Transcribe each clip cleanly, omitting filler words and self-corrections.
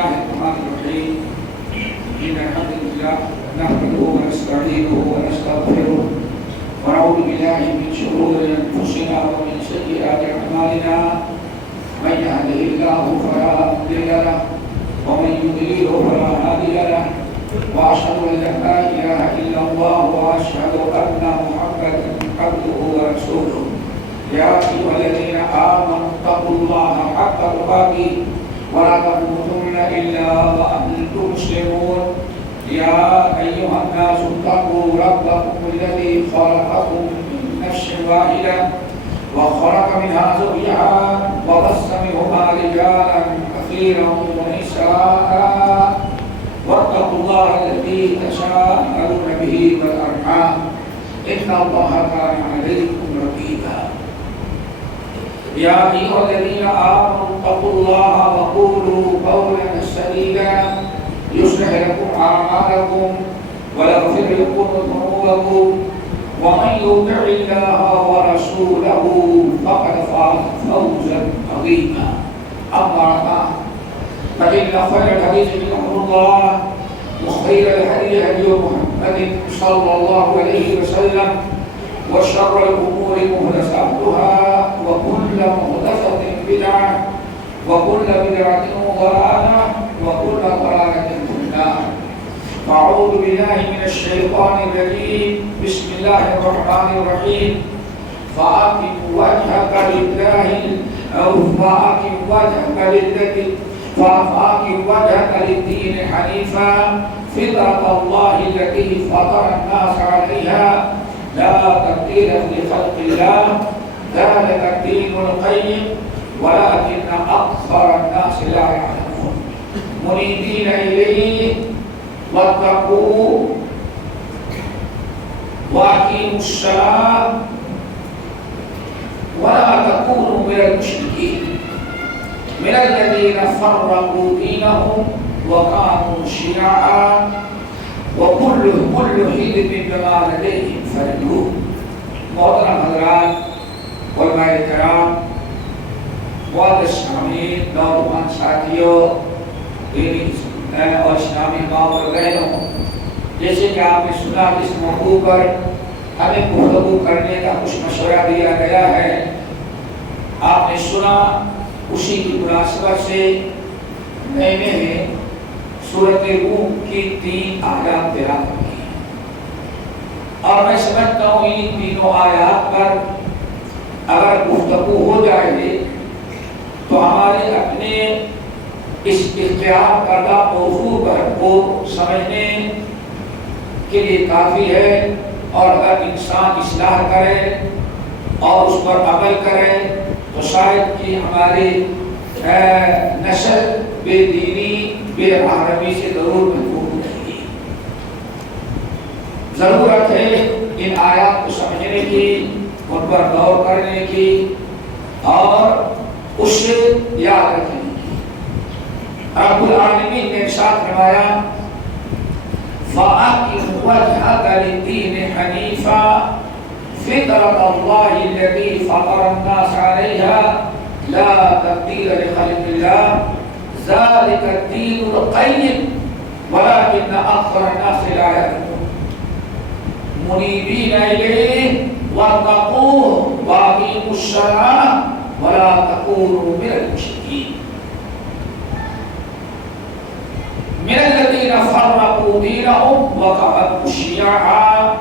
الله الرحمن الرحيم إن الحمد لله نحمده ونستعينه ونستغفره ونعوذ بالله من شرور أنفسنا ومن سيئات أعمالنا من يهده الله فلا مضل له ومن يضلل فلا هادي له وأشهد أن لا إله إلا الله وأشهد أن محمدا عبده ورسوله يا أيها الذين آمنوا اتقوا الله حق تقاته ولا تموتن إلا وأنتم مسلمون يا أيها الناس اتقوا ربكم الذي خلقكم من نفس واحدة وخلق منها زوجها وبث منهما رجالا كثيرا ونساء واتقوا الله الذي تساءلون به والأرحام إن الله كان عليكم رقيبا يا أيها الذين آمنوا اتقوا الله وقولوا قولا سديدا يصلح لكم أعمالكم ويغفر لكم ذنوبكم ومن يطع الله ورسوله فقد فاز فوزا عظيما أما بعد فإن خير الحديث كتاب الله وخير الهدي هدي محمد صلى الله عليه وسلم وشر الأمور محدثاتها وكل محدثة بدعة وكل بدعة ضلالة وكل ضلالة في النار. أعوذ بالله من الشيطان الرجيم. بسم الله الرحمن الرحيم. فأقم وجهك لله أو فأقم وجهك للدين حنيفا فطرة الله التي فطر الناس عليها لا تبديل لخلق الله ذلك الدين القيم ولكن أكثر الناس لا يعلمون منيبين إليه واتقوه وأقيموا الصلاة ولا تكونوا من المشركين من الذين فرقوا دينهم وكانوا شيعا وكل حزب بما لديهم فرحون. محترم حضرات علماء کرام معزز سامعین نوجوان ساتھیوں دینی اور اسلامی ماں اور بہنوں جیسے کہ آپ نے سنا اس موضوع پر ہمیں گفتگو کرنے کا کچھ مشورہ دیا گیا ہے. آپ نے سنا اسی کی مناسبت سے میں نے سورۃ روم کی 3 آیات تلاوت کی اور میں سمجھتا ہوں ان تینوں آیات پر اگر گفتگو ہو جائے تو ہمارے اپنے اس اختیار کردہ موضوع پر کو سمجھنے کے لیے کافی ہے. اور اگر انسان اصلاح کرے اور اس پر عمل کرے تو شاید کہ ہماری نسل بے دینی بے محرمی سے ضرور محفوظ ہو جائے گی. ضرورت ہے ان آیات کو سمجھنے کی ان پر غور کرنے کی اور اس سے یاد رکھنے کی. رب العالمین نے ارشاد فرمایا فَأَقِمْ وَجْهَكَ لِلدِّينِ حَنِيفًا فِطْرَةَ اللَّهِ الَّتِي فَطَرَ النَّاسَ عَلَيْهَا لَا تَبْدِيلَ لِخَلْقِ اللَّهِ ذَلِكَ الدِّينُ الْقَيِّمُ وَلَكِنَّ أَكْثَرَ النَّاسِ لَا يَعْلَمُونَ مُنِيبِينَ إِلَيْهِ وَاتَّقُوهُ وَأَقِيمُوا الصَّلَاةَ وَلَا تَكُونُوا مِنَ الْمُشْرِكِينَ من الذين فرقوا دينهم وكانوا شيعا.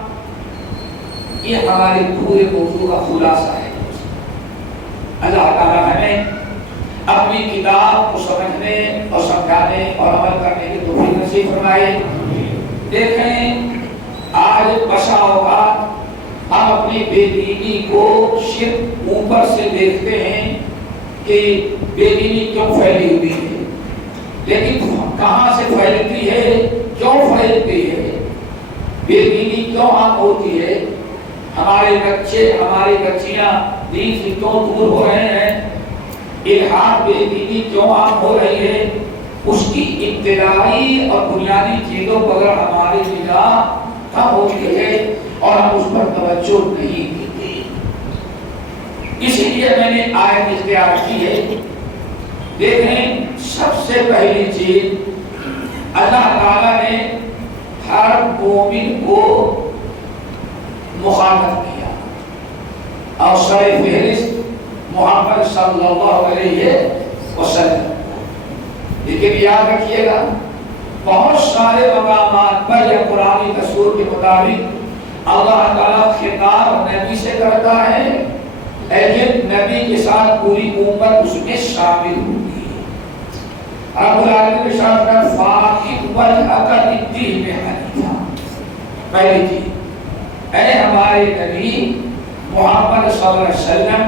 یہ ہمارے پورے موضوع کا خلاصہ ہے. اللہ تعالیٰ ہمیں اپنی کتاب کو سمجھنے اور سمجھانے اور عمل کرنے کی توفیق نصیب فرمائے. دیکھیں آج بسا اوقات ہم اپنی بے دینی کو صرف اوپر سے دیکھتے ہیں کہ بے دینی کیوں پھیلی ہوئی ہے، لیکن کہاں سے پھیلتی ہے، کیوں پھیلتی ہے، بے دینی کیوں عام ہوتی ہے، ہمارے بچے ہماری بچیاں دین سے کیوں دور ہو رہے ہیں، الحاد بے دینی کیوں عام ہو رہی ہے. اس کی ابتدائی اور بنیادی چیزوں پر ہماری نگاہ کم ہوتی ہے اور ہم اس پر توجہ نہیں دیتے. اسی لیے میں نے آیت اختیار کی ہے. دیکھیں سب سے پہلی چیز اللہ تعالیٰ نے ہر مومن کو مخاطب کیا اور سر فہرست محمد صلی اللہ علیہ وسلم. لیکن یاد رکھیے گا بہت سارے مقامات پر یا قرآنی دستور کے مطابق اللہ تعالیٰ خطاب نبی سے کرتا ہے لیکن نبی کے ساتھ پوری امت اس میں شامل ہوتی ہے. رب العالمین نے شامل فاقد وجہک للدین حنیفا. پہلی چیز اے ہمارے نبی محمد صلی اللہ علیہ وسلم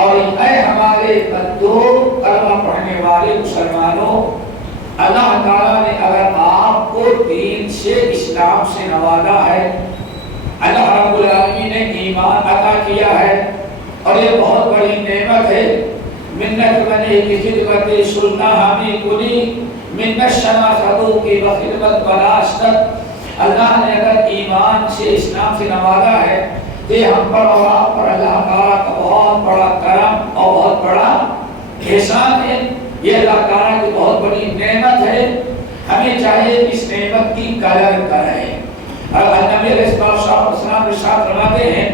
اور اے ہمارے بندو کلمہ پڑھنے والے مسلمانوں، اللہ تعالیٰ نے اگر آپ کو دین سے اسلام سے نوازا ہے، اللہ رب العالمین نے ایمان عطا کیا ہے اور یہ بہت بڑی نعمت ہے. منت بنے کی خدمت سلطان ہمیں کلی منت شنا صدو کی بخدمت بلاشتت. اللہ نے اگر ایمان سے اسلام سے نوازا ہے تو ہم پر اور آپ پر اللہ تعالیٰ کا بہت بڑا کرم اور بہت بڑا احسان ہے. یہ اللہ تعالیٰ کی بہت بڑی نعمت ہے. ہمیں چاہیے کہ اس نعمت کی قدر کریں. نبی علیہ الصلوۃ والسلام ارشاد فرماتے ہیں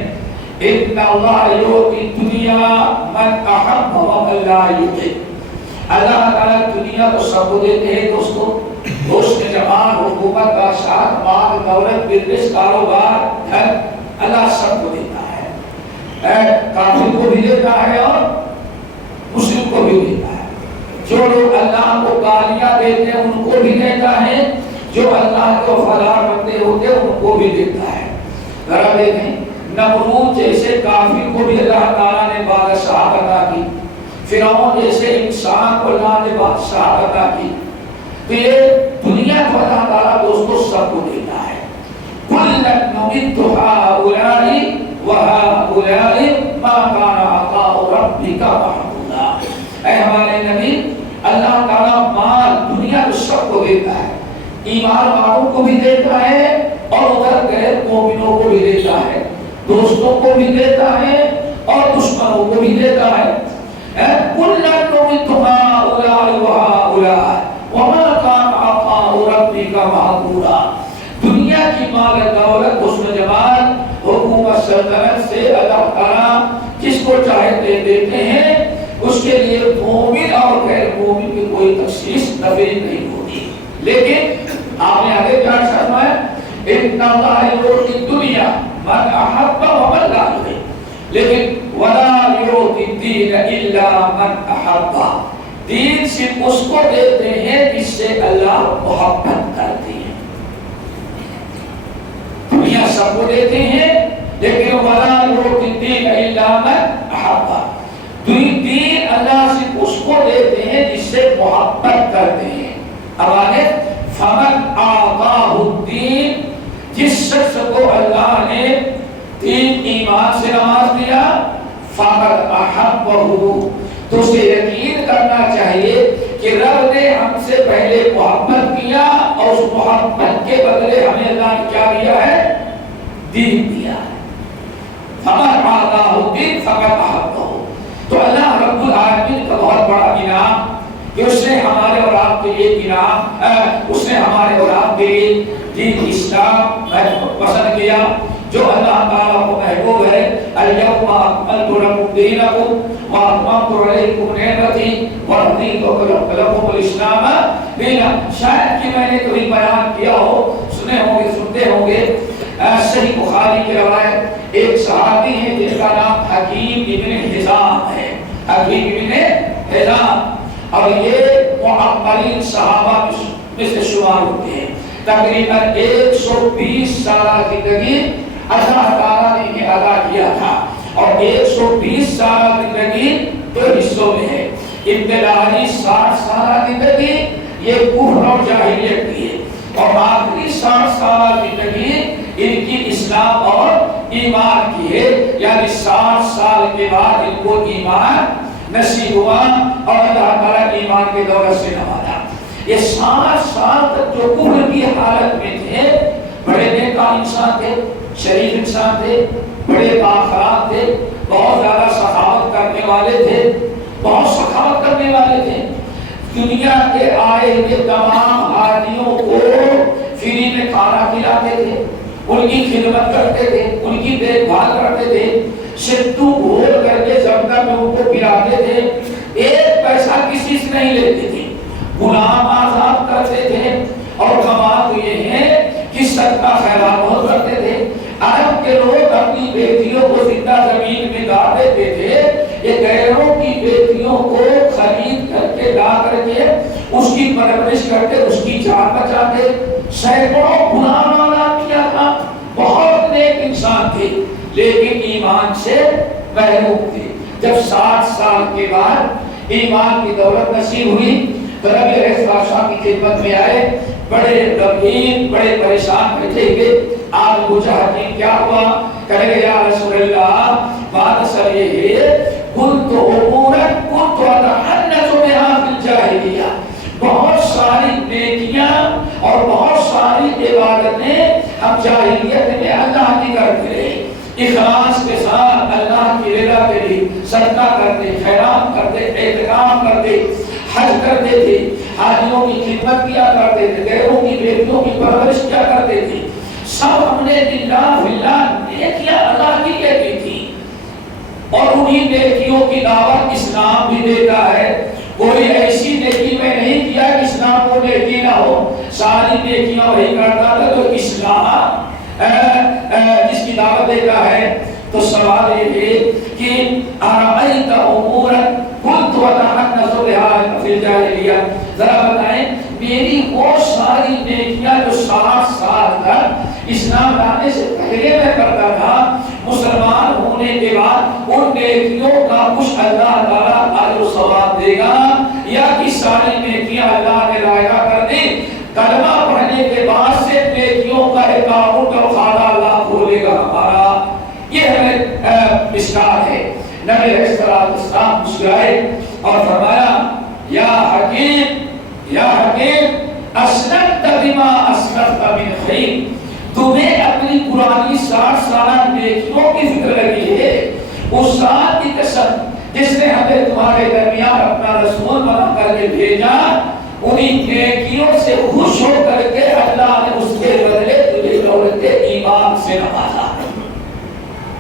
ان اللہ یؤتی الدنیا من احب ومن لا یحب. اللہ تعالیٰ دنیا کو سب کو دیتے ہیں دوستو. دوست جمال، حکومت، بادشاہت، مال، دولت، بزنس، کاروبار، گھر، اللہ سب کو دیتا ہے. کافر کو بھی دیتا ہے اور مسلم کو بھی دیتا ہے. جو لوگ اللہ کو گالیاں دیتے ہیں ان کو بھی دیتا ہے، جو اللہ کے وفادار بندے ہوتے ہیں ان کو بھی دیتا ہے. ذرا دیکھیں نمرود جیسے کافر کو بھی اللہ تعالیٰ نے بادشاہ عطا کی، فرعون جیسے انسان کو اللہ نے بادشاہ عطا کی. تو یہ دنیا کو اللہ تعالیٰ دوستو سب کو دیتا ہے. کُلًّا نُمِدُّ هَٰؤُلَاءِ وَهَٰؤُلَاءِ مَا كَانَ عَطَاءُ رَبِّكَ مَحْظُورًا. اے ہمارے نبی، اللہ تعالیٰ مال دنیا کو سب کو دیتا ہے. ایمان والوں کو بھی دیتا ہے اور ادھر غیر مومنوں کو بھی دیتا ہے، دوستوں کو بھی دیتا ہے اور دشمنوں کو بھی دیتا ہے. کُلًّا نُمِدُّ هَٰؤُلَاءِ وَهَٰؤُلَاءِ وَمَا كَانَ عَطَاءُ رَبِّكَ مَحْظُورًا. دنیا کی مال دولت، حسن جمال، حکومت، سلطنت سے اللہ تعالیٰ جس کو چاہے دے دیتے ہیں. اس کے لیے مومن اور غیر مومن کی کوئی تخصیص نفی نہیں ہوتی. لیکن آپ نے آگے کیا فرمایا ان اللہ یؤتی الدنیا من احب ومن لا یحب. لیکن ولا یؤتی الدین الا من احب. دین صرف اس کو دیتے ہیں جس سے اللہ محبت کرتے ہیں. دنیا سب کو دیتے ہیں لیکن ولا یؤتی الدین الا من احب. دین اللہ صرف اس کو دیتے ہیں جس سے محبت کرتے ہیں. اب آگے فمن اعطاہ الدین، جس شخص کو اللہ نے دین ایمان سے نواز دیا، فقد احبہ، تو اسے یقین کرنا چاہیے کہ رب نے ہم سے پہلے محبت کیا اور اس محبت کے بدلے ہمیں اللہ نے کیا دیا ہے؟ دین دیا ہے. فمن اعطاہ الدین فقد احبہ. تو اللہ رب العالمین کا بہت بڑا انعام کہ اس نے ہمارے اور آپ کے لیے اس نے ہمارے اور آپ کے لیے دین اسلام پسند کیا جو اللہ تعالیٰ کو محبوب ہے. الیوم اکملت لکم دینکم واتممت علیکم نعمتی ورضیت لکم الاسلام دینا. شاید کہ میں نے کبھی بیان کیا ہو، سنے ہوں گے، سنتے ہوں گے. صحیح بخاری کی روایت، ایک صحابی ہے جس کا نام حکیم ابن حزام ہے. حکیم ابن حزام، اور یہ معمرین صحابہ میں سے شمار ہوتے ہیں. تقریباً 120 سالہ زندگی اللہ تعالیٰ نے انہیں عطا کیا تھا اور 120 سالہ زندگی دو حصوں میں ہے. ابتدائی 60 سالہ زندگی یہ کفر اور جاہلیت کی ہے اور آخری 60 سالہ زندگی ان کی اسلام اور ایمان کی ہے. یعنی 60 سال کے بعد ان کو ایمان نصیب ہوا اور اللہ تعالیٰ ایمان کے دولت سے نوازا. یہ 60 سال تک جو کفر کی حالت میں تھے، بڑے نیک انسان تھے، شریف انسان تھے، بڑے بااخلاق تھے، بہت زیادہ سخاوت کرنے والے تھے، بہت سخاوت کرنے والے تھے. دنیا کے آئے ہوئے تمام حاجیوں کو فری میں کھانا کھلاتے تھے، ان کی خدمت کرتے تھے، ان کی دیکھ بھال کرتے تھے، شدو گھول کر کے زمزم میں ان کو پلاتے تھے، ایک پیسہ کسی سے نہیں لیتے تھے، غلام آزاد کرتے تھے، اور کمال یہ ہے کہ صدقہ خیرات بہت کرتے تھے۔ عرب کے لوگ اپنی بیٹیوں کو زندہ زمین میں گاڑ دیتے تھے، یہ غیروں کی بیٹیوں کو خرید کر کے لا کر کے اس کی پرورش کرتے، اس کی جان بچاتے۔ سینکڑوں غلام آزاد کیا تھا، بہت نیک انسان تھے، لیکن ایمان سے محروم تھے۔ جب 60 سال کے بعد ایمان کی دولت نصیب ہوئی تو نبی علیہ السلام کی خدمت میں آئے، بڑے غمگین، بڑے پریشان بیٹھے ہوئے۔ آپ پوچھا حکیم کیا ہوا؟ کہنے لگے یا رسول اللہ بات اصل یہ ہے کنت امورا کنت اتحنث بها فی الجاہلیہ، بہت ساری نیکیاں اور بہت ساری عبادتیں ہم جاہلیت میں اللہ کی کرتے رہے، اخلاص کے ساتھ اللہ کی رضا کے لیے صدقہ کرتے، خیرات کرتے، اعتکاف کرتے، حج کرتے تھے، حاجیوں کی خدمت کیا کرتے تھے، غیروں کی بیٹیوں کی پرورش کیا کرتے تھے، سب ہم نے للہ فلہ نیکیاں اللہ کی کی تھی۔ اور انہی نیکیوں کی دعوت اسلام بھی دیتا ہے۔ کوئی ایسی نیکی میں نہیں کیا کہ اسلام کو نیکی نہ ہو، ساری نیکیاں وہی کرتا تھا تو اسلام جس کی دعوت دیتا ہے۔ تو سوال یہ ہے کہ ارأیت امورا کنت اتحنث بها فی الجاہلیہ، ذرا بتائیں میری وہ ساری نیکیاں جو 60 سال تک اسلام لانے سے پہلے میں کرتا تھا، مسلمان ہونے کے بعد ان نیکیوں کا کچھ اللہ تعالیٰ اجر و ثواب دے گا، یا کہ ساری نیکیاں اللہ نے ضائع کر دی؟ کلمہ پڑھنے کے بعد سے نیکیوں کا اکاؤنٹ اور کھاتا اللہ کھولے گا ہمارا، یہ ہمیں اشکال ہے۔ نبی علیہ السلام مسکرائے اور فرمایا یا حکیم اسلمت بما اسلفت من خیر، تمہیں اپنی پرانی 60 سالہ نیکیوں کی فکر لگی ہے، اس ذات کی قسم جس نے ہمیں تمہارے درمیان اپنا رسول بنا کر کے بھیجا، انہی نیکیوں سے خوش ہو کر کے اللہ نے اس کے بدلے تجھے دولت ایمان سے نوازا۔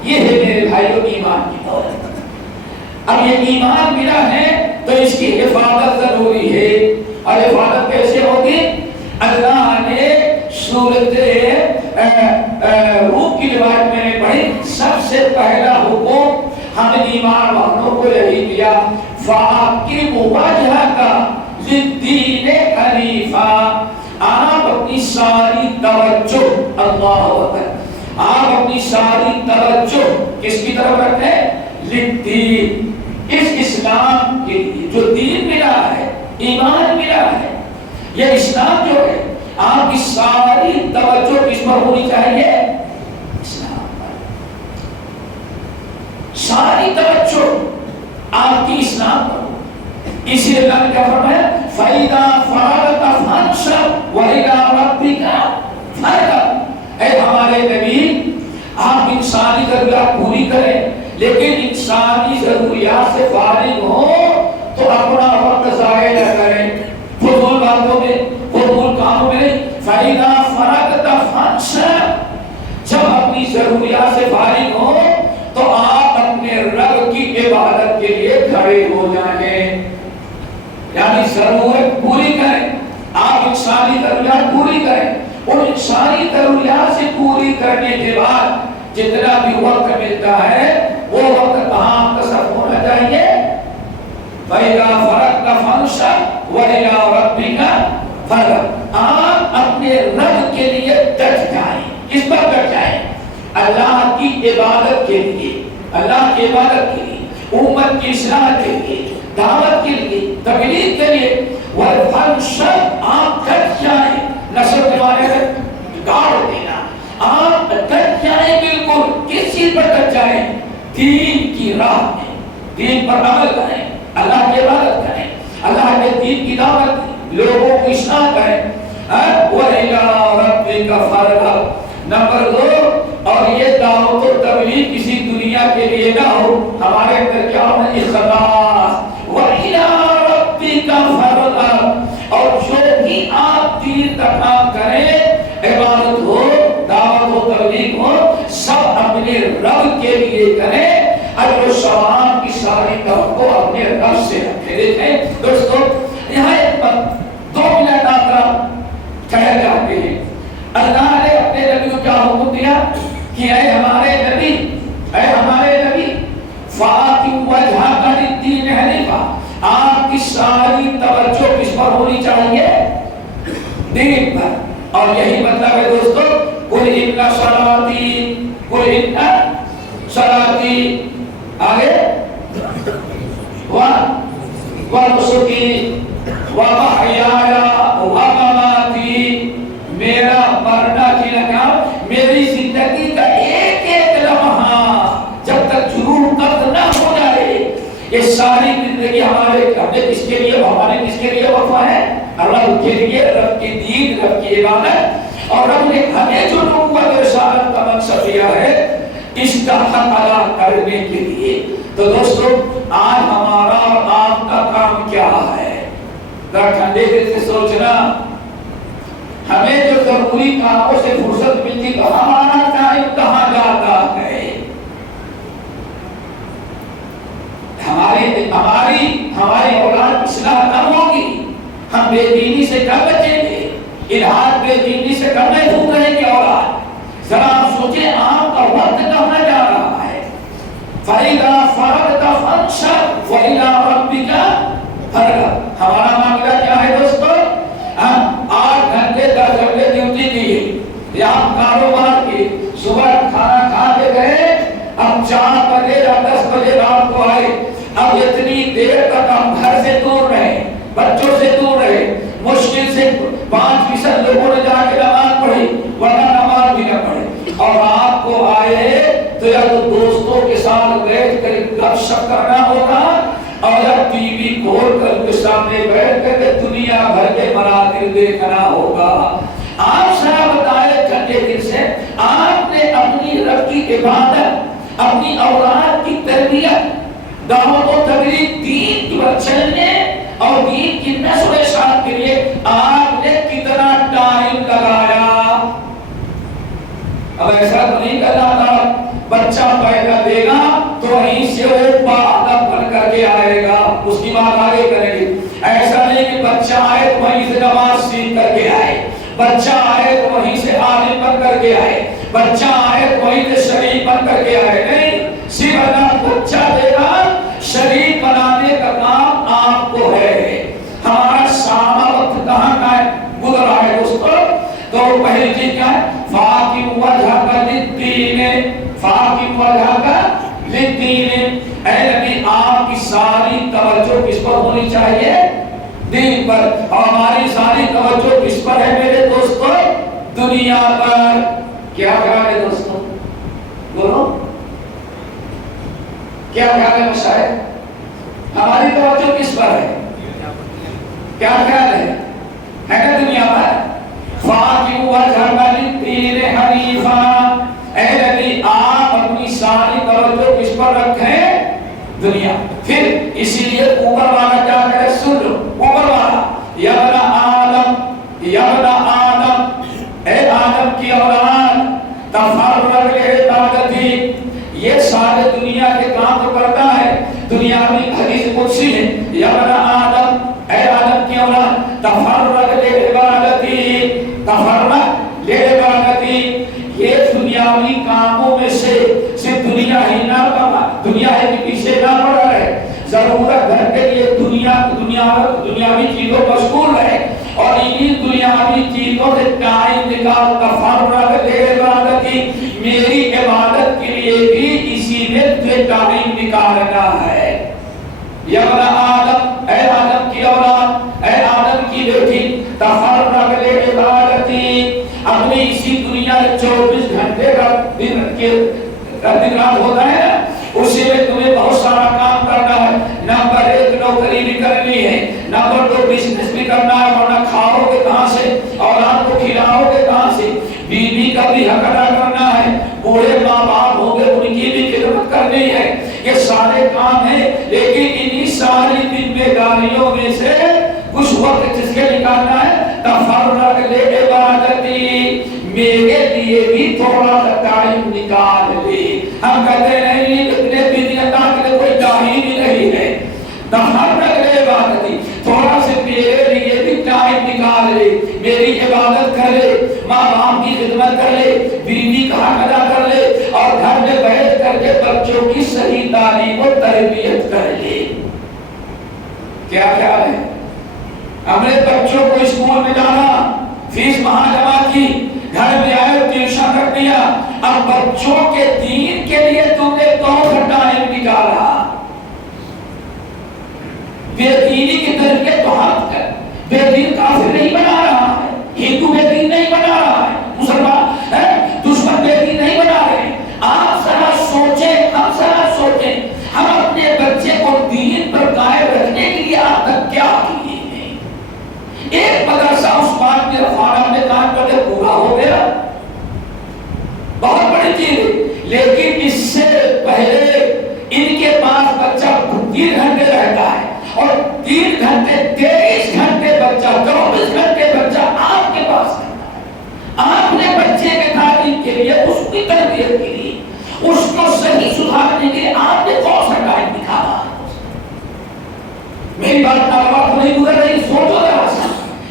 یہ ہے میرے بھائیوں ایمان کی دولت۔ اب یہ ایمان ملا ہے تو اس کی حفاظت ضروری ہے، اور حفاظت کیسے ہوگی؟ اللہ نے سورۃ روم کی روایت میں نے پڑھی، سب سے پہلا حکم ہم ایمان والوں کو یہی دیا فَأَقِمْ وَجْهَكَ لِلدِّينِ حَنِيفًا، آپ اپنی ساری توجہ، اللہ اکبر، آپ اپنی ساری توجہ کس کی طرف رکھیں؟ للدین، اس اسلام کے لیے جو دین ملا ہے، ایمان ملا ہے، یہ اسلام جو ہے، آپ کی ساری توجہ کس پر ہونی چاہیے؟ اسلام پر۔ ساری توجہ آپ کی اسلام پر ہو۔ اسی لیے اللہ نے کیا فرمایا؟ فَإِذَا فَرَغْتَ فَانصَبْ وَإِلَىٰ رَبِّكَ فَارْغَب۔ اے ہمارے نبی، آپ انسانی ضروریات پوری کریں، لیکن انسانی ضروریات سے فارغ ہو تو اپنا وقت ضائع نہ کریں فضول باتوں میں، فضول کاموں میں نہیں۔ فَإِذَا فَرَغْتَ فَانصَبْ، جب اپنی ضروریات سے فارغ ہو تو آپ اپنے رب کی عبادت کے لیے کھڑے ہو جائیں، یعنی ضرورت پوری کریں، آپ انسانی ضروریات پوری کریں۔ اور انسانی ضروریات سے پوری کرنے کے بعد جتنا بھی وقت ملتا ہے وہ وقت کہاں تصرف ہونا چاہیے؟ فَإِذَا فَرَغْتَ فَانصَبْ وَإِلَىٰ رَبِّكَ فَارْغَب، آپ اپنے رب کے لیے ڈٹ جائیں۔ کس پر ڈٹ جائیں؟ اللہ کی عبادت کے لیے، اللہ کی عبادت کے لیے، امت کی اصلاح کے لیے، دعوت کے لیے، تبلیغ کے لیے۔ وَالْفَانْصَبْ، آپ ڈٹ جائیں، نصر کے بارے میں گاڑ دینا، آپ ڈٹ جائیں، بالکل کس چیز پر ڈٹ جائیں؟ دین کی راہ میں، دین پر عمل کریں، اللہ کی عبادت کریں، اللہ کے دین کی دعوت دیں، لوگوں کی اصلاح کریں۔ وَإِلَىٰ رَبِّكَ فَارْغَب۔ نمبر 2، اور یہ دعوت و تبلیغ کسی دنیا کے لیے نہ ہو، ہمارے اندر کیا ہو؟ اخلاص۔ وَإِلَىٰ رَبِّكَ فَارْغَب، اپنے رب کے لیے کریں، اجر و ثواب کی ساری توقع اپنے رب سے رکھیں۔ دیکھیں دوستو، یہاں ایک 2 منٹ آپ ٹھہر جاتے ہیں۔ اللہ نے اپنے نبی کو کیا حکم دیا کہ اے ہمارے نبی، اے ہمارے نبی، فَأَقِمْ وَجْهَكَ لِلدِّينِ حَنِيفًا، آپ کی ساری توجہ کس پر ہونی چاہیے؟ دین پر۔ اور یہی مطلب ہے دوستو، قُلْ إِنَّ صَلَاتِي، قُلْ إِنَّ صَلَاتِي، آگے وَنُسُكِي وَمَحْيَايَ وَمَمَاتِي، میرا مرنا کی لگام، میری زندگی کا ایک ایک لمحہ جب تک ضرور قبض نہ ہو جائے، یہ ساری زندگی ہمارے کس کے لیے، ہمارے کس کے لیے وقفہ ہے؟ رب کے لیے، رب کی دین، رب کی عبادت، اور رب نے ہمیں جو نبوت رسالت کا منصب دیا ہے اس کا حق ادا کرنے کے لیے۔ تو دوستو، آج ہمارا اور آپ کا کام کیا ہے؟ ذرا ٹھنڈے دل سے سوچنا، ہمیں جو ضروری کاموں سے فرصت ملتی تو ہمارا ٹائم کہاں جاتا ہے؟ ہماری اولاد اصلاح کم ہوگی، ہم بے دینی سے کم بچیں گے، الحاد بے دینی سے کم محفوظ رہیں گے اولاد۔ ذرا آپ سوچیں آپ کا وقت کہاں جا رہا ہے؟ فَإِذَا فَرَغْتَ فَانْصَبْ وَإِلَىٰ رَبِّكَ فَارْغَب۔ ہمارا معاملہ کیا ہے دوستو؟ 8 گھنٹے 10 گھنٹے ڈیوٹی کی ہے، یا ہم کاروبار کی، صبح کھانا کھا کے گئے، اب 4 بجے یا 10 بجے رات کو آئے، اب اتنی دیر تک ہم گھر سے دور رہے، بچوں سے دور رہے، مشکل سے 5% لوگوں نے جا کے نماز پڑھی، ورنہ نماز بھی نہ پڑھی، اور آپ کو آئے تو یا تو دوستوں کے ساتھ بیٹھ کر گپ شپ کرنا ہوگا، اور یا ٹی وی کھول کر کے سامنے بیٹھ کر دنیا بھر کے مناظر دیکھنا ہوگا۔ آپ ذرا بتائیں ٹھنڈے دل سے، آپ نے اپنی رب کی عبادت، اپنی اولاد کی تربیت، دعوت و تبلیغ، دین پر چلنے اور دین کی نشر و اشاعت کے لیے آپ نے کتنا ٹائم لگایا؟ اب ایسا تو نہیں کرنا تھا بچہ پیدا دے گا تو وہیں سے وہ باادب بن کر کے آئے گا، اس کی بات آگے کریں گے۔ ایسا نہیں کہ بچہ آئے تو وہیں سے نماز سیکھ کر کے آئے، بچہ آئے تو وہیں سے عالم بن کر کے آئے، بچہ آئے تو وہیں سے شریف بن کر کے آئے، نہیں، صرف اللہ بچہ دے گا، شریف بنانے کا کام آپ کو ہے۔ ہمارا سارا وقت کہاں کا ہے، گزرا ہے دوستو؟ تو پہلی چیز کیا ہے؟ فَأَقِمْ وَجْهَكَ لِلدِّينِ، فَأَقِمْ وَجْهَكَ لِلدِّينِ، اے نبی آپ کی ساری توجہ کس پر ہونی چاہیے؟ دین پر۔ اور ہماری ساری توجہ کس پر ہے میرے دوستو؟ دنیا پر۔ کیا خیال ہے دوستو؟ بولو کیا خیال ہے مشاہد؟ ہماری توجہ کس پر ہے؟ کیا خیال ہے کہ دنیا پر؟ فَأَقِمْ وَجْهَكَ لِلدِّينِ حَنِيفًا، اے نبی آپ اپنی ساری توجہ کس پر رکھیں؟ دنیا۔ پھر اسی لیے اوپر والا کیا کرے؟ سن لو اوپر والا، یا ابن آدم، یا ابن آدم، اے آدم کی اولاد، تفرغ لعبادتی، یہ سارے دنیا کے کام تو کرتا ہے، دنیاوی حدیث قدسی ہے، یا ابن آدم، اے آدم کی اولاد، تفرغ لعبادتی، تفرغ لعبادتی، یہ دنیاوی کاموں میں سے صرف دنیا ہی نہ پڑا، دنیا ہی کے پیچھے نہ پڑا رہے، ضرورت گھر کے لیے دنیاوی چیزوں مشغول رہے، اور انہی دنیاوی چیزوں سے ٹائم نکال، تفرغ لعبادتی، میری عبادت کے لیے بھی اسی میں تجھے ٹائم نکالنا ہے۔ یا ابن آدم، اے آدم کی اولاد، اے آدم کی بیٹی، تفرغ لعبادتی، اپنی اسی دنیا میں 24 گھنٹے کا دن رات ہوتا ہے نا، اسی میں تمہیں بہت سارا کام کرنا ہے۔ نمبر 1 نوکری بھی کرنی ہے، نمبر 2 بزنس بھی کرنا ہے، ورنہ کھاؤ گے کہاں سے، اولاد کو کھلاؤ گے کہاں سے، بیوی کا بھی حق ادا کرنا ہے، بوڑھے ماں باپ ہوں گے ان کی بھی خدمت کرنی ہے، یہ سارے کام ہیں۔ لیکن انہی ساری ذمہ داریوں میں سے کچھ وقت جس کے نکالنا ہے، تفرغ لعبادتی، میرے لیے بھی تھوڑا سا ٹائم نکال لے۔ تعلیم و تربیت کر لے. کیا خیال ہے؟ ہم نے بچوں کو اسکول میں جانا، فیس وہاں جمع کی، گھر میں آئے ٹیوشن رکھ دیا. اب بچوں کے دین کے لیے تم نے کون سا ٹائم نکالا؟ بے دینی کی تربیت تو ہاتھ کر. بے دین کافر نہیں بنا رہا ہے، ہندو بے دین نہیں بنا رہا ہے، مسلمان دشمن بے دین نہیں بنا رہے. آپ ذرا سوچیں، ہم ذرا سوچیں، ہم اپنے بچے کو دین پر قائم رکھنے کے لیے آج تک کیا کیے ہیں؟ ایک مدرسہ عثمان بن عفان نے کام کر کے پورا ہو گیا، بہت بڑی چیز ہے. لیکن اس سے پہلے ان کے پاس بچہ 3 گھنٹے رہتا ہے، اور 3 گھنٹے 23 گھنٹے بچہ 24 گھنٹے بچہ آپ کے پاس رہتا ہے. آپ نے بچے کے تعلیم کے لیے، اس کی تربیت کے لیے، اس کو صحیح سدھارنے کے لیے آپ نے کون سا ٹائم نکالا؟ میری بات آپ نہیں گزر رہی، سوچو ذرا سا.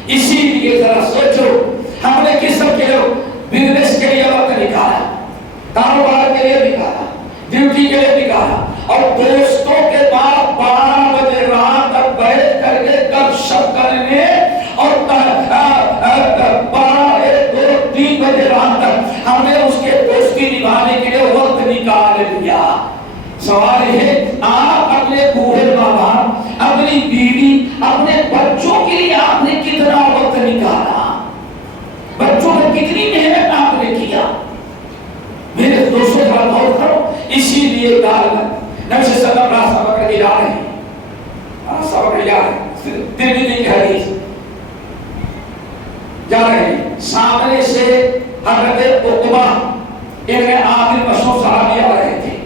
اسی لیے ذرا سوچو، ہم نے کس سب کے لیے بزنس کے لیے وقت نکالا، کاروبار کے لیے نکالا، ڈیوٹی کے لیے نکالا، اور دوستوں کے بعد 12 بجے رات تک بیٹھ کر کے گپ شپ کرنے، اور 12 1 2 3 بجے رات تک ہم نے اس کے دوستی نبھانے کے لیے وقت نکال لیا. سوال ہے آپ اپنے بوڑھے ماں باپ، اپنی بیوی، اپنے بچوں کے لیے آپ نے کتنا وقت نکالا؟ بچوں پر کتنی محنت آپ نے کیا؟ میرے دوستوں کا غور کرو. اسی لیے نبی صلی اللہ علیہ وسلم راستہ پکڑ کے جا رہے ہیں، راستہ پکڑ کے جا رہے ہیں، ترمذی کی حدیث جا رہے ہیں. سامنے سے حضرت عقبہ ابن عامر مشہور صحابی آ رہے تھے،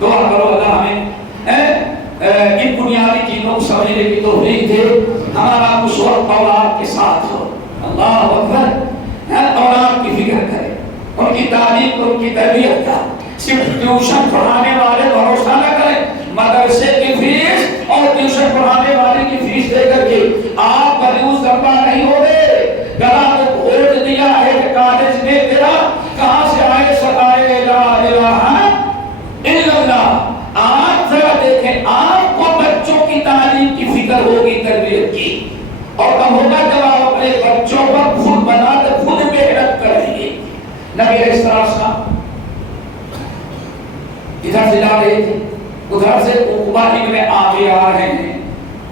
دعا کرو اللہ ہمیں ان بنیادی چیزوں کو سمجھنے کی توفیق دے. ہمارا اس وقت اولاد کے ساتھ ہو. اللہ اکبر. اولاد کی فکر کرے، ان کی تعلیم کو، ان کی تربیت کا. صرف ٹیوشن پڑھانے والے بھروسہ نہ کریں، مدرسے کی فیس اور ٹیوشن پڑھانے والے کی فیس دے کر کے آپ مایوس کرنا نہیں ہو گئے. گلا کو گھونٹ دیا ہے کہ کالج میں تیرا کہاں سے آئے ستائے لا الہ الا اللہ. آج ذرا دیکھیں، آپ کو بچوں کی تعلیم کی فکر ہوگی، تربیت کی، اور کب ہوگا جب آپ اپنے بچوں پر خود بنا کر خود محنت کریں گے. نبی علیہ السلام ادھر سے جا رہے تھے، ادھر سے عقبہ ابن عامر آ رہے ہیں.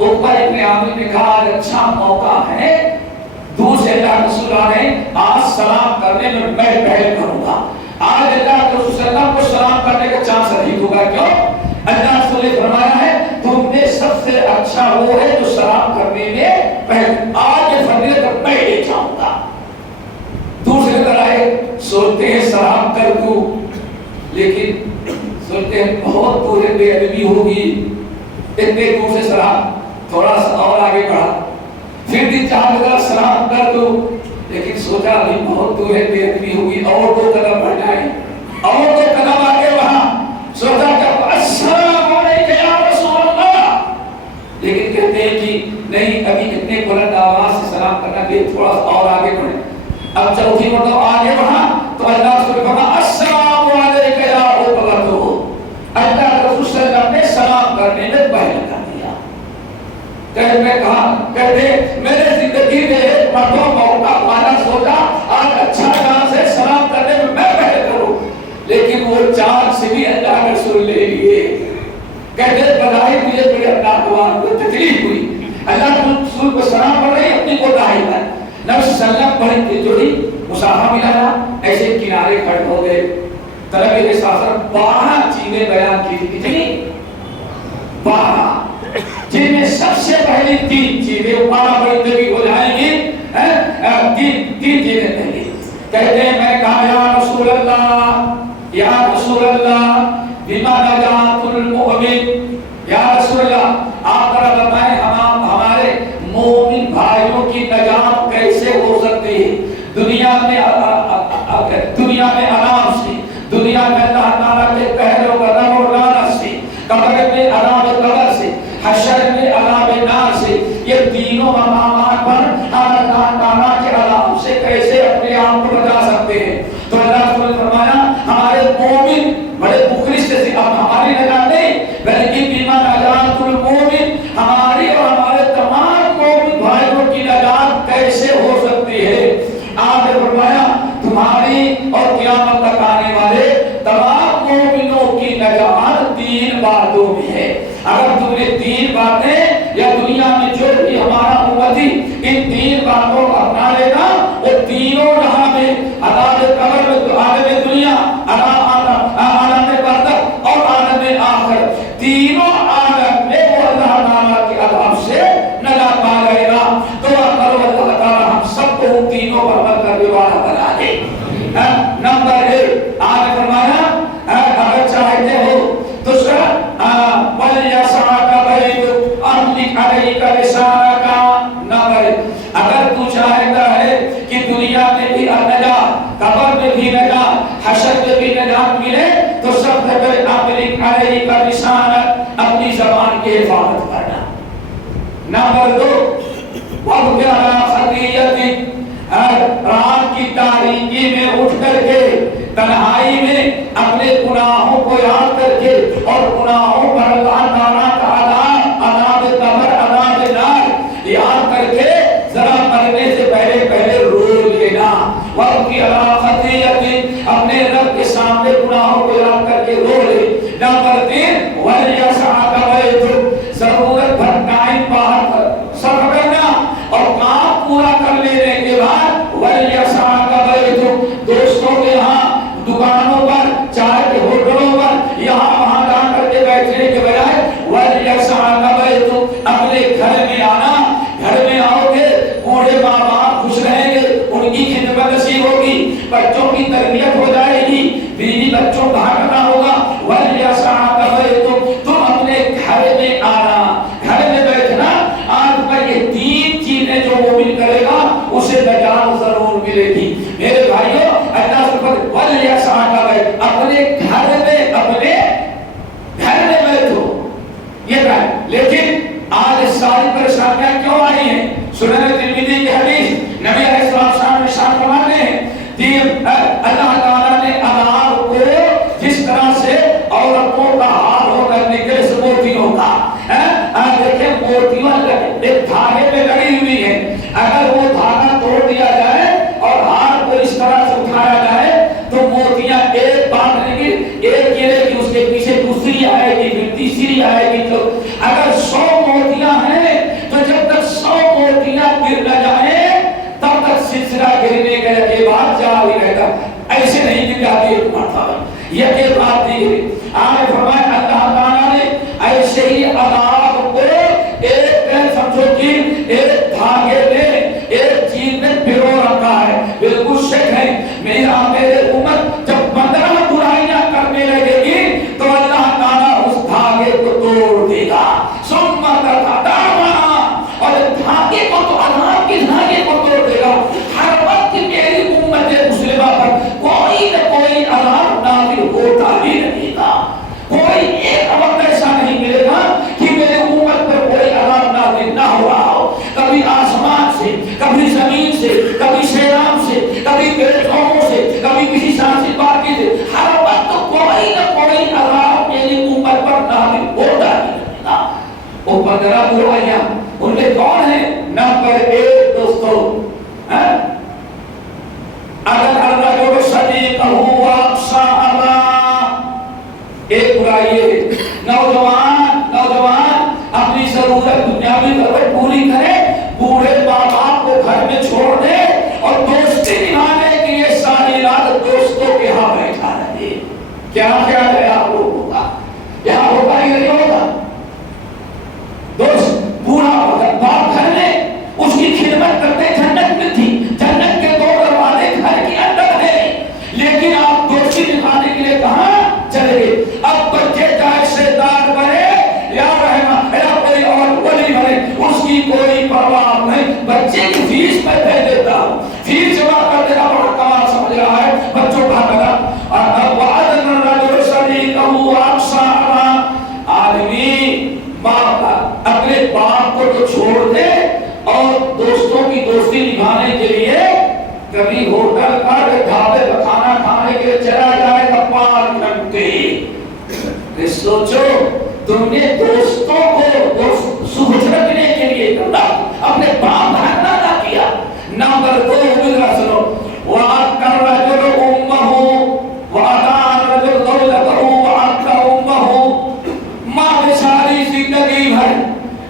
عقبہ ابن عامر نے کہا آج اچھا موقع ہے، دور سے اللہ رسول آ رہے ہیں، آج سلام کرنے میں میں پہل کروں گا. آج اللہ رسول صلی اللہ علیہ وسلم کو سلام کرنے کا چانس نہیں ہوگا. کیوں؟ اللہ رسول نے فرمایا ہے تم میں سب سے اچھا وہ ہے جو سلام کرنے میں پہل. آج یہ فضیلت میں لے جاؤں گا. دوسرے طرح آئے، سوچتے ہیں سلام کر دوں، لیکن سوچتے ہیں بہت دور بے ادبی ہوگی، اتنے دور سے سلام، تھوڑا سا اور آگے بڑھا، پھر بھی چاہتا تھا سلام کر دو، لیکن سوچا ابھی بہت دور ہے، بے ادبی ہوگی، اور 2 قدم بڑھ جائیں، اور 2 قدم آگے وہاں سوچا کہ السلام علیکم یا رسول اللہ، لیکن کہتے ہیں کہ نہیں، ابھی اتنے بلند آواز سے سلام کرنا بھی تھوڑا اور آگے بڑھے. اب چوتھی مرتبہ آگے بڑھا تو اللہ رسول نے فرمایا السلام علیکم یا عقبہ. اللہ رسول صلی اللہ علیہ وسلم نے سلام کرنے میں پہل کر دیا. کہتے میرے زندگی میں ایک مرتبہ موقع پانا، سوچا آج اچھا چانس ہے سلام کرنے میں میں پہل کروں، لیکن وہ چانس بھی اللہ رسول لے لیے. کہتے بظاہر مجھے بڑی اللہ کو تکلیف ہوئی، اللہ رسول کو سلام پڑھ رہے اپنی کو داہی پر. نبی صلی اللہ علیہ وسلم بڑی جوڑی مسافہ ملا، ایسے کنارے کھڑے ہو گئے. طلبے کے ساتھ 12 چیزیں بیان کی تھی. کتنی؟ 12، جن میں سب سے پہلی 3 چیزیں 12 بڑی طبی ہو جائیں گی. 3 چیزیں پہلی کہتے ہیں، میں کہا یا رسول اللہ، یا رسول اللہ بما نجات المؤمن. یا رسول اللہ آپ ذرا بتائیں ہمارے مومن بھائیوں کی نجات کیسے ہو سکتی ہے؟ دنیا میں آرام سے، دنیا میں اللہ تعالیٰ کے قہر و غضب و لعنت سے، قبر میں عذاب قبر سے، حشر میں عذاب نار سے، یہ تینوں مقامات پر اللہ تعالیٰ کے عذاب سے کیسے اپنے آپ کو بچا سکتے ہیں؟ تو اللہ نے فرمایا ہمارے مومن سے بھی نجات ملے تو سب سے پہلے علیہ کا لسان اپنی زبان کی حفاظت کرنا. نمبر 2 وقت خطیت رات کی تاریکی میں اٹھ کر کے تنہائی میں اپنے گناہوں کو یاد کر کے اور گناہوں پر اللہ تعالیٰ کا عذاب قبر عذاب نار یاد کر کے ذرا مرنے سے پہلے رو لینا. وقت کی خطیت اپنے رب کے سامنے گناہوں کو یاد کر کے رو لے. نمبر 3 ضرورت بھر ٹائم باہر سفر کرنا اور کام پورا کر لینے کے بعد دوستوں کے یہاں دکانوں پر چائے کے ہوٹلوں پر یہاں وہاں جا کر کے بیٹھنے کے بجائے اپنے گھر میں آنا. گھر میں آؤ گے بوڑھے ماں باپ خوش رہیں گے, ان کی خدمت نصیب ہوگی, بچوں کی تربیت ہو جائے گی, بیوی بچوں کا کرنا ہوگا. تم اپنے گھر میں آنا, گھر میں بیٹھنا. آج پر یہ 3 چیزیں جو مومن کرے گا اسے نجات ضرور ملے گی. میرے بھائیوں اللہ اپنے گھر میں بیٹھو یہ کہا. لیکن آج ساری پریشانیاں کیوں آئی ہیں؟ سنن ترمذی کی حدیث نبی علیہ السلام نے ارشاد فرماتے ہیں کہ اللہ تعالیٰ نے انار کو جس طرح سے عورتوں کا ہار ہو کرنے کے لیے موتیوں کا دیکھیں موتیاں ایک دھاگے میں لگی ہوئی ہیں, اگر وہ دھاگا توڑ دیا جائے اور ہار کو اس طرح سے اٹھایا جائے تو موتیاں ایک بات نہیں ایک گرے گی, اس کے پیچھے دوسری آئے گی, پھر تیسری آئے گی. تو اگر 100 موتیاں ہیں تو جب تک 100 موتیاں گر نہ جائیں تب تک سلسلہ گرنے کے بعد جاری رہتا. ایسے نہیں گر جاتی ایک مرتبہ, یہ کہ بات نہیں ہے. آپ فرمایا اللہ تعالیٰ نے ایسے ہی عذاب کو ایک سمجھو کہ ایک دھاگے میں ایک چیز میں پرو رکھا ہے. بالکل شک ہے میرے امت جب 15 برائیاں کرنے لگے گی تو اللہ تعالیٰ اس دھاگے کو توڑ دے گا. اور دھاگے کو تو اللہ کے دھاگے کو توڑ دے گا. ہر وقت میری امت مسلمہ پر کوئی نہ کوئی عذاب نازل ہوتا ہی رہے گا. کوئی ایک وقت ایسا نہیں ملے گا کہ میرے امت پر کوئی عذاب نازل نہ ہو رہا ہو. کبھی آسمان سے, کبھی زمین سے, کبھی سیلاب سے, کبھی پیڑ پودوں سے, کبھی کسی سانسی باقی سے, ہر وقت کوئی نہ کوئی عذاب میری امت پر نازل ہوتا ہی رہے گا. وہ 15 برائیاں ان میں کون ہیں؟ نمبر 1 دوستو, اگر الرجل صدیقہ واقصى اللہ, ایک برائی ہے نوجوان اپنی ضرورت دنیاوی ضرورت پوری کرے, بوڑھے ماں باپ کو گھر میں چھوڑ دے اور دوستی نبھانے کے لیے ساری رات دوستوں کے ہاں بیٹھا رہے. کیا خیال ہے آپ لوگوں کا؟ یہاں ہوگا یا نہیں ہوگا؟ دوست بوڑھا باپ گھر میں اس کی خدمت کرتے جنت میں تھی, جنت کے 2 دروازے گھر کے اندر ہیں, لیکن آپ دوستی نبھانے کے لیے کہاں چلے گئے؟ اب بچے چاہے سردار بنے یا رحمہ یا کوئی اور ولی بنے, اس کی کوئی پرواہ نہیں. بچے کی فیس میں دے دیتا ہوں, فیس جمع کر دینا بڑا کمال سمجھ رہا ہے بچوں کا لگا. آدمی اپنے باپ کو تو چھوڑ دے اور دوستوں کی دوستی نبھانے کے لیے کبھی ہوٹل پر ڈھابے پر کھانا کھانے کے لیے چلا جائے گا 5 گھنٹے. سوچو تم نے دوستوں کو سوچ رکھنے کے لیے اپنے باپ بھاگنا نہ کیا. نمبر 2 مجھے سنو, وَأَكَّرَ رَجُلُ أُمَّهُ وَأَدَانَ رَجُلُ زَوْجَتَهُ وَأَكَّرَ أُمَّهُ. ماں بیچاری زندگی بھر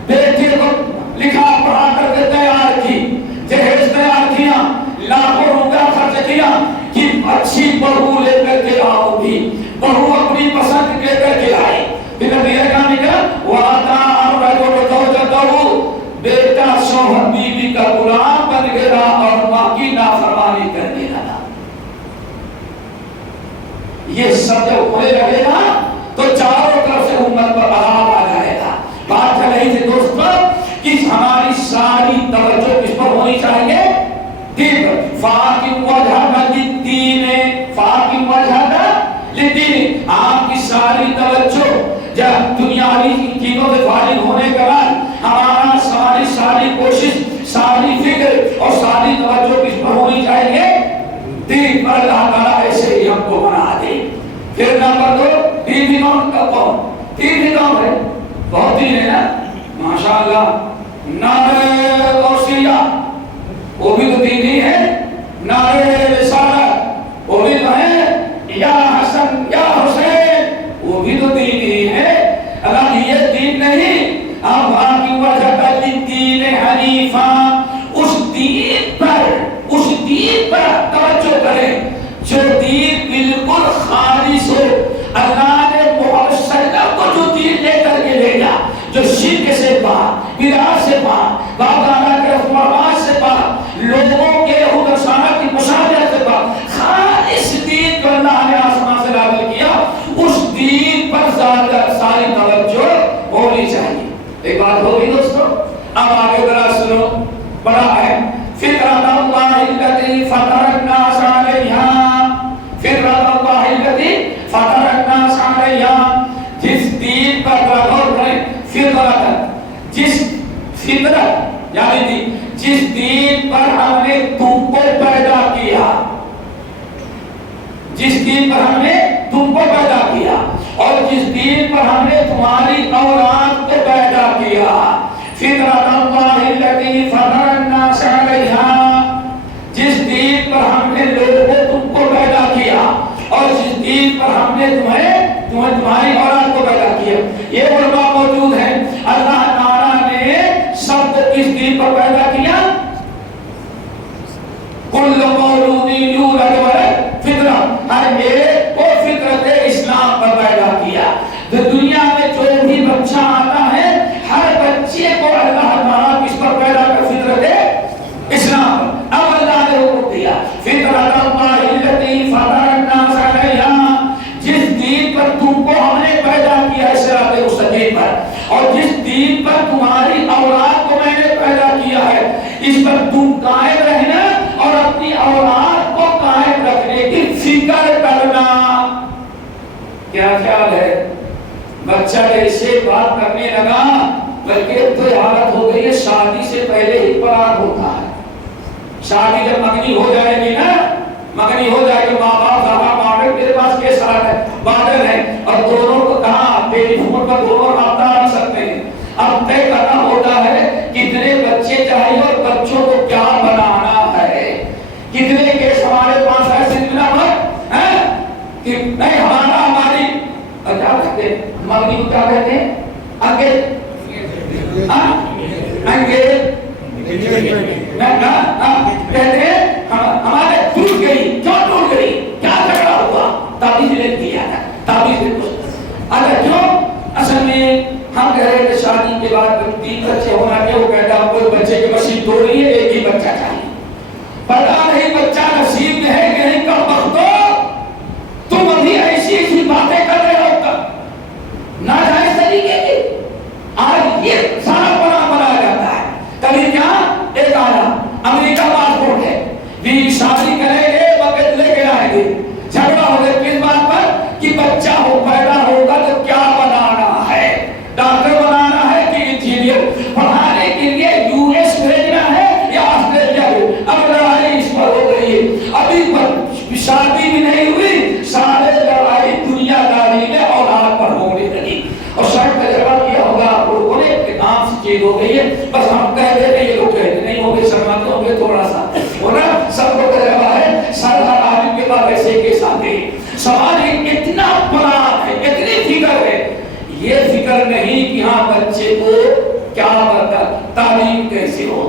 بیٹے کو لکھا پڑھا کر کے تیار کی, جہیز تیار کیا, لاکھوں روپیہ خرچ کیا کہ اچھی بہو لے کر کے آؤ گی, بہو اپنی پسند لے کر کے آئے. پھر نتیجہ کیا نکلا؟ وَأَطَاعَ الرَّجُلُ زَوْجَتَهُ, بیٹا شوہر بیوی کا غلام بن گیا اور ماں کی نافرمانی کرنے لگا. یہ سب جب ہونے لگے گا تو چاروں طرف سے امت پر عذاب آ جائے گا. بات کر رہی تھی دوستوں کہ ہماری ساری توجہ کس پر ہونی چاہیے؟ دین پر. فاقم وجہک للدین, فاقم وجہک لیکن آپ کی ساری توجہ جب دنیاوی چیزوں سے فارغ ہونے کے بعد ہمارا ساری کوشش، ساری فکر اور ساری توجہ کس پر ہونی چاہیے؟ دین پر۔ اللہ تعالیٰ ایسے ہی ہم کو بنا دے۔ پھر نمبر 2، تین کون کا کون؟ تین کون ہے؟ بہت ہی ہے نا ماشاءاللہ۔ نعرہ غوثیہ وہ بھی تو دین ہی ہے، نعرہ رسالت وہ بھی تو ہے، یا حسن یا حسین وہ بھی تو دین ہی ہے۔ اگر یہ دین نہیں، اب آپ کی وجہ دین حنیفہ، اس دین پر توجہ کریں جو دین بالکل خالص ہو۔ اللہ نے محمد صلی اللہ علیہ وسلم کو جو دین لے کر کے بھیجا، جو شرک سے پاک، بدعت سے پاک، باپ دادا کے رسم و رواج سے پاک، لوگوں کے یہود و نصارہ کی مشابہت سے پاک، خالص دین کو اللہ نے آسمان سے نازل کیا، اس دین پر ساری توجہ ہونی چاہیے۔ ایک بات ہوگی دوستو، اب آگے ذرا سنو، بڑا ہے۔ فطرت اللہ التی فطر الناس علیہا، فطرت اللہ التی فطر الناس علیہا، جس دین پر غور کریں، فطرت، جس فطرت یعنی جس دین پر ہم نے تم کو پیدا کیا، جس دین پر ہم نے تم کو پیدا کیا، اور جس دین پر ہم نے تمہاری اولاد کو پیدا کیا۔ فطرت اللہ التی فطر الناس علیہا، جس دین پر ہم نے لوگوں کو تم کو پیدا کیا، اور جس دین پر ہم نے تمہاری اولاد کو پیدا کیا۔ یہ علماء موجود ہیں، اللہ تعالیٰ نے سب کو کس دین پر پیدا کیا؟ کل مولود یولد علی الفطرۃ، ہر ایک کو فطرت اسلام پر پیدا کیا۔ دنیا میں جو بھی بچہ آتا ہے، ہر بچے کو اللہ تعالیٰ کس پر پیدا کر؟ فطرت اسلام پر۔ اب اللہ نے حکم دیا، فطرت اللہ التی فطر الناس علیہا، جس دین پر تم کو ہم نے پیدا کیا ہے صراط مستقیم پر، اور جس دین پر تمہاری اولاد کو میں نے پیدا کیا ہے، اس پر تم قائم رہنا اور اپنی اولاد کو قائم رکھنے کی فکر کرنا۔ کیا خیال ہے؟ بچہ جیسے بات کرنے لگا، بلکہ تو حالت ہو گئی ہے شادی سے پہلے ہی پراغ ہوتا ہے۔ شادی جب مگنی ہو جائے گی نا، مگنی ہو جائے گی، ماں باپ زیادہ ماڈل میرے پاس کے ساتھ بادل ہے، اور دونوں کو کہاں ٹیلی فون پر دونوں رابطہ رکھ سکتے ہیں۔ اب طے کرنا ہوتا ہے کتنے بچے چاہیے اور بچوں کو کیا بنانا ہے، کتنے کیس ہمارے پاس ہے سلسلہ بھر ہے کہ نہیں ہمارا ہماری کیا کہتے ہیں، مگنی کو کیا کہتے ہیں؟ انگیج کہتے ہیں ہمارے ٹوٹ گئی، کیوں ٹوٹ گئی، کیا جھگڑا ہوا، تعویذ لے دیا تھا، تعویذ لے کچھ اگر کیوں؟ اصل میں ہم کہہ رہے تھے شادی کے بعد 3 بچے ہونا چاہیے، وہ کہتا ہے کوئی بچے کی مسیح توڑ رہی ہے، ایک ہی بچہ چاہیے۔ پتا نہیں بچہ نصیب میں ہے کہ نہیں، کب وقت تم ابھی ایسی باتیں کر رہے ہو ناجائز طریقے کی۔ آج یہ سارا بنایا جاتا ہے۔ کبھی کیا ایک آیا امریکہ پاسپورٹ ہے، بھی شادی کریں گے وقت لے کے آئیں گے، جھگڑا ہو گیا کس بات پر کہ بچہ ہو پیدا ہوگا تو کیا بنانا ہے، ڈاکٹر بنانا ہے کہ انجینئر، پڑھانے کے لیے یو ایس بھیجنا ہے یا آسٹریلیا کو۔ اب لڑائی اس پر ہو گئی ہے، ابھی شادی بھی نہیں ہوئی، سارے لڑائی دنیا داری میں اولاد پر ہونے لگی۔ اور شاید تجربہ کیا ہوگا آپ لوگوں نے کہ عام سی چیز ہو گئی ہے، بس ہم کہہ دیتے ہیں، یہ لوگ کہتے نہیں ہو گئے، شرماتے ہوں گے تھوڑا سا، ہونا سب کو تجربہ ہے، سردار عالم کے بعد ایسے کیس آتے ہیں۔ سوال اتنا بڑا ہے، اتنی فکر ہے، یہ فکر نہیں کہ ہاں بچے کو کیا بتا، تعلیم کیسے ہو۔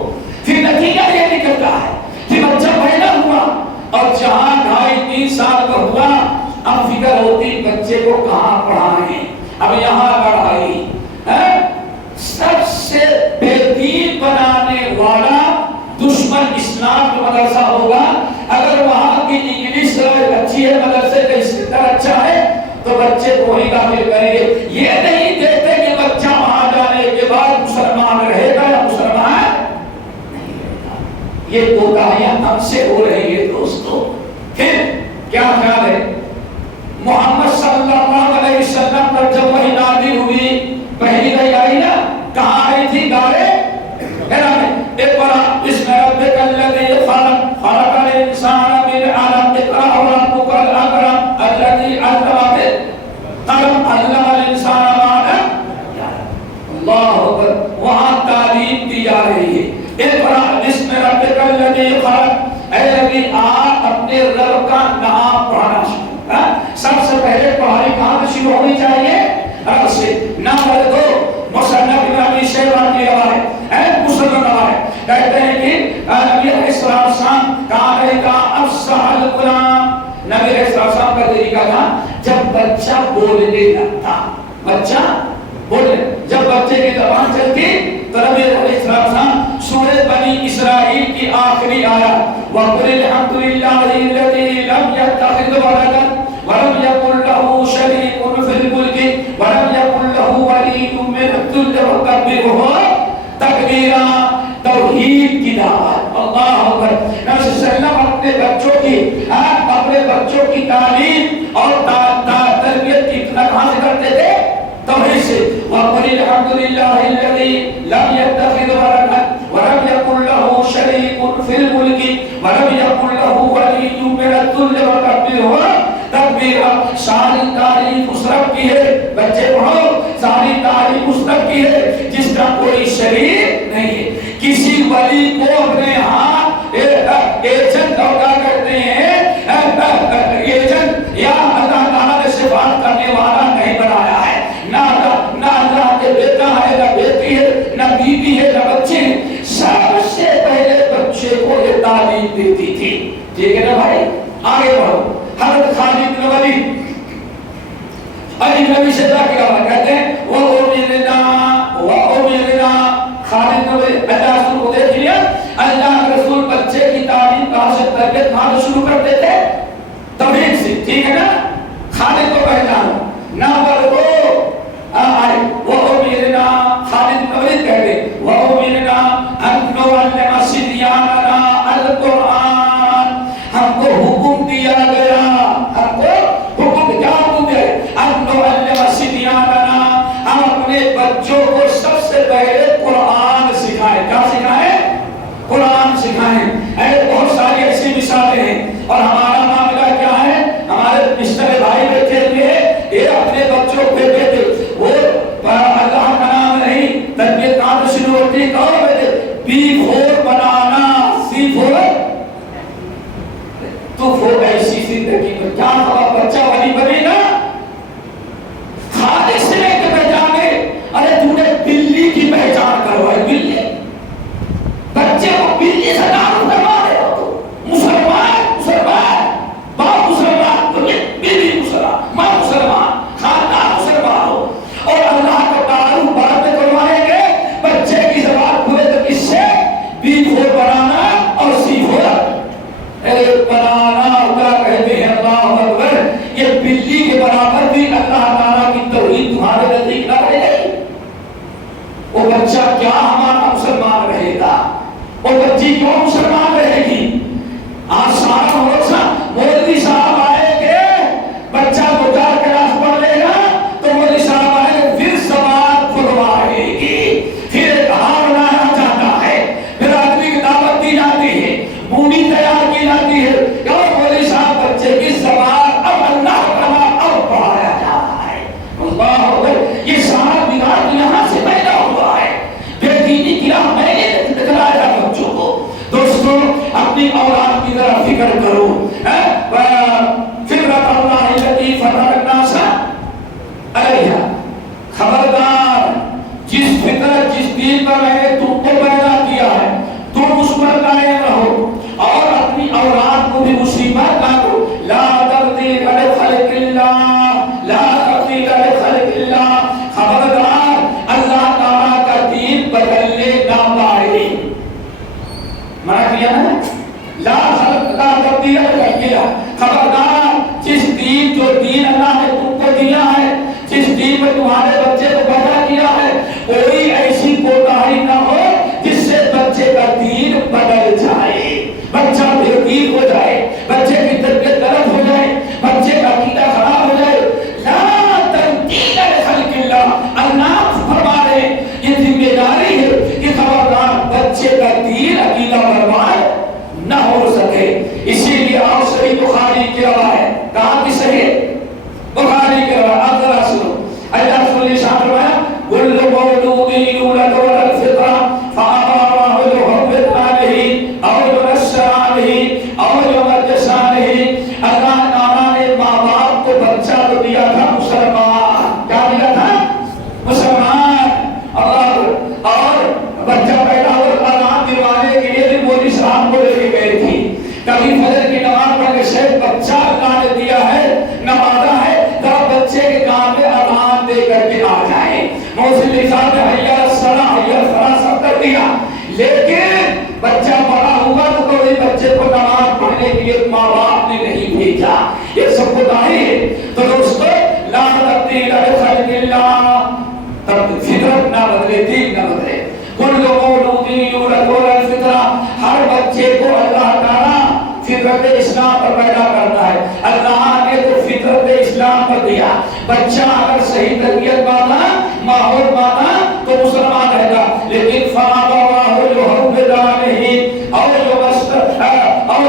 پھر نتیجہ یہ نکلتا ہے کہ بچہ پیدا ہوا اور جہاں 2.5-3 سال کا ہوا، اب فکر ہوتی بچے کو کہاں پڑھائیں، اب یہاں پڑھائی ہے۔ سب سے بے دین بنانے والا دشمن اسلام کا مدرسہ ہوگا۔ اگر وہاں کی انگلش اچھی ہے، مدرسے کا استقبال اچھا ہے، تو بچے کو وہی داخل کریں گے۔ یہ نہیں دیکھتے کہ بچہ وہاں جانے کے بعد مسلمان رہے گا یا مسلمان نہیں رہے گا۔ یہ کوتاہیاں ہم سے ہو رہی ہے دوستو۔ پھر کیا خیال ہے؟ محمد صلی اللہ علیہ وسلم پر جب وحی نازل ہوئی، پہلی وحی آئی نا، کہاں آئی تھی؟ غارِ حرا میں۔ اقرأ بسم ربک الذی خلق، خلق الانسان من علق، اقرأ وربک الاکرم الذی علم بالقلم، علم الانسان ما لم یعلم۔ اللہ اکبر، وہاں تعلیم دی جا رہی ہے۔ اقرأ بسم ربک الذی خلق، اے نبی آپ اپنے رب کا نام پڑھنا شروع۔ سب سے پہلے پڑھائی کہاں سے شروع ہونی چاہیے؟ رب سے۔ نمبر 2، مصنف ابن ابی شیبہ کی روایت ہے، مسلم روایت، کہتے ہیں کہ نبی علیہ السلام کہا کا افصح الغلام، نبی علیہ السلام کا طریقہ تھا جب بچہ بولنے لگتا، بچہ بولے، جب بچے کی زبان چلتی تو نبی علیہ السلام سورہ بنی اسرائیل کی آخری آیت وَقُلِ الْحَمْدُ لِلَّهِ الَّذِي لَمْ يَتَّخِذْ وَلَدًا وَلَمْ يَكُنْ لَهُ شَرِيكٌ فِي الْمُلْكِ وَلَمْ يَكُنْ لَهُ وَلِيٌّ مِّنَ الذُّلِّ وَكَبِّرْهُ تَكْبِيرًا۔ توحید کی دعوت، اللہ اکبر۔ نبی صلی اللہ علیہ وسلم اپنے بچوں کی تعلیم اور تربیت کی کہاں سے کرتے تھے؟ توحید سے۔ وَقُلِ الْحَمْدُ لِلَّهِ الَّذِي لَمْ يَتَّخِذْ وَلَدًا وَلَمْ يَكُنْ لَهُ شَرِيكٌ فِي الْمُلْكِ وَلَمْ يَكُنْ لَهُ وَلِيٌّ مِّنَ الذُّلِّ وَكَبِّرْهُ تکبیرا۔ ساری تعریف اس رب کی ہے، بچے پڑھو، ساری تعریف اس رب کی ہے جس کا کوئی شریک نہیں ہے۔ کسی ولی کو اپنے ہاتھ ایجنٹ اور کیا کہتے ہیں ایجنٹ یا اللہ تعالیٰ نے صفات کرنے والا نہیں بنایا ہے۔ نہ اللہ کے بیٹا ہے، نہ بیٹی ہے، نہ بیوی ہے، نہ بچے ہیں۔ سب سے پہلے بچے کو یہ تعلیم دیتی تھی۔ ٹھیک ہے نا بھائی؟ آگے بڑھو۔ حضرت خالد بن ولید علی نبی سے کیا کہتے ہیں وَأُمِرْنَا خالد بن ولید اللہ رسول کو دیکھ لیا، اللہ کے رسول بچے کی تعلیم کہاں سے تربیت کہاں شروع کرتے تھے؟ توحید سے۔ ٹھیک ہے نا؟ خالد کو پہچانو۔ نمبر 2 وَأُمِرْنَا خالد بن ولید کہتے ہیں وَأُمِرْنَا أَن نُعَلِّمَ صِبْيَانَنَا الْقُرْآنَ، ہم کو حکم دیا گیا، ہم کو حکم کیا حکم دیا ہے؟ أَن نُعَلِّمَ صِبْيَانَنَا، ہم اپنے بچوں کو سب سے پہلے قرآن سکھائیں۔ کیا سکھائیں؟ قرآن سکھائیں۔ بہت ساری ایسی مثالیں ہیں، اور ہمارا معاملہ کیا ہے؟ ہمارے رشتے بھائی بیٹھے ہوئے ہیں، یہ اپنے بچوں کو بیٹے وہ اللہ کا نام نہیں، تربیت کہاں سے شروع ہوتی ہے؟ کہو بیٹے B4 بنانا، C4 تو وہ ایسی زندگی میں کیا ہوا بچہ ولی بنے گا؟ خالد سے لے کے پہچانے، ارے تو نے بلی کی پہچان کروائی، بلی، بچے کو بلی سے تعارف کروا رہے ہو تو مسلمان باپ مسلمان، بیوی مسلمان، ماں مسلمان، خاندان مسلمان ہو، اور اللہ کا تعارف بعد میں کروائیں گے۔ بچے کی زبان کھلے تو کس سے؟ B4 بنانا اور C4 بنانا، کیا کہتے ہیں؟ اللہ اکبر۔ یہ بلی کے برابر بھی اللہ تعالیٰ کی توحید تمہارے نزدیک نہ رہے گی، وہ بچہ کیا ہمارا مسلمان رہے گا؟ وہ بچی کیوں مسلمان رہے گی؟ آج سارا مولوی صاحب آئیں گے، بچہ 2-4 کلاس پڑھ لے گا تو مولوی صاحب آئیں گے، پھر زبان کھلوائے گی، پھر ایک ہار بنایا جاتا ہے، پھر آدمی کی دعوت دی جاتی ہے، بونی تیار کی جاتی ہے، کیوں مولوی صاحب بچے کی زبان اب اللہ کا نام اب پڑھایا جا رہا ہے۔ اللہ اکبر۔ یہ سارا بگاڑ یہاں سے پیدا ہوا ہے، بے دینی کی راہ میں نے دکھلایا بچوں کو۔ دوستو اپنی اولاد کی طرح فکر کرو، فطرت اللہ التي فطر الناس علیہا، خبردار جس فطرت جس دین پر میں نے تم کو پیدا کیا ہے تم اس پر قائم رہو، اور اپنی اولاد کو بھی اسی پر لاؤ۔ لا تبدیل لخلق اللہ، لا تبدیل لخلق اللہ، خبردار اللہ تعالیٰ کا دین بدلنے نہ پائے۔ منع کیا نا، لا تبدیل لخلق اللہ، خبردار جس دین جو دین اللہ نے تم کو دیا ہے، جس دین میں تمہارے بچے کو پیدا کیا ہے، کوئی ایسی کوتاہی نہ ہو جس سے بچے کا دین بدل جائے، بچہ بے دین ہو جائے، بچے کی تربیت غلط ہو جائے، بچے کا عقیدہ خراب ہو جائے، بچہ تو دیا تھا مسلمان، کیا دیا تھا؟ مسلمان۔ اور بچہ پیدا ہوا اذان دلوانے کے لیے بھی مولوی صاحب کو لے کے گئے تھی۔ کبھی فجر کی نماز پڑھنے سے بچہ اللہ نے دیا ہے، نوازا ہے، ذرا بچے کے کان میں اذان دے کر کے آ جائے۔ مولوی صاحب نے حی علی الصلاۃ حی علی الفلاح سب کر دیا، لیکن بچہ بڑا ہوا تو کوئی بچے کو نماز پڑھنے کے لیے ماں باپ نے نہیں بھیجا۔ یہ سب کو دائی ہے۔ تو دوستو لا تبدیل لخلق اللہ، فطرت نہ بدلے، دین نہ بدلے۔ کل مولود یولد علی الفطرہ، ہر بچے کو اللہ تعالیٰ فطرت اسلام پر پیدا کرتا ہے۔ اللہ نے تو فطرت اسلام پر دیا، بچہ اگر صحیح تربیت پاتا، ماحول پاتا تو مسلمان رہتا، لیکن فَأَبَوَاهُ يُهَوِّدَانِهِ أَوْ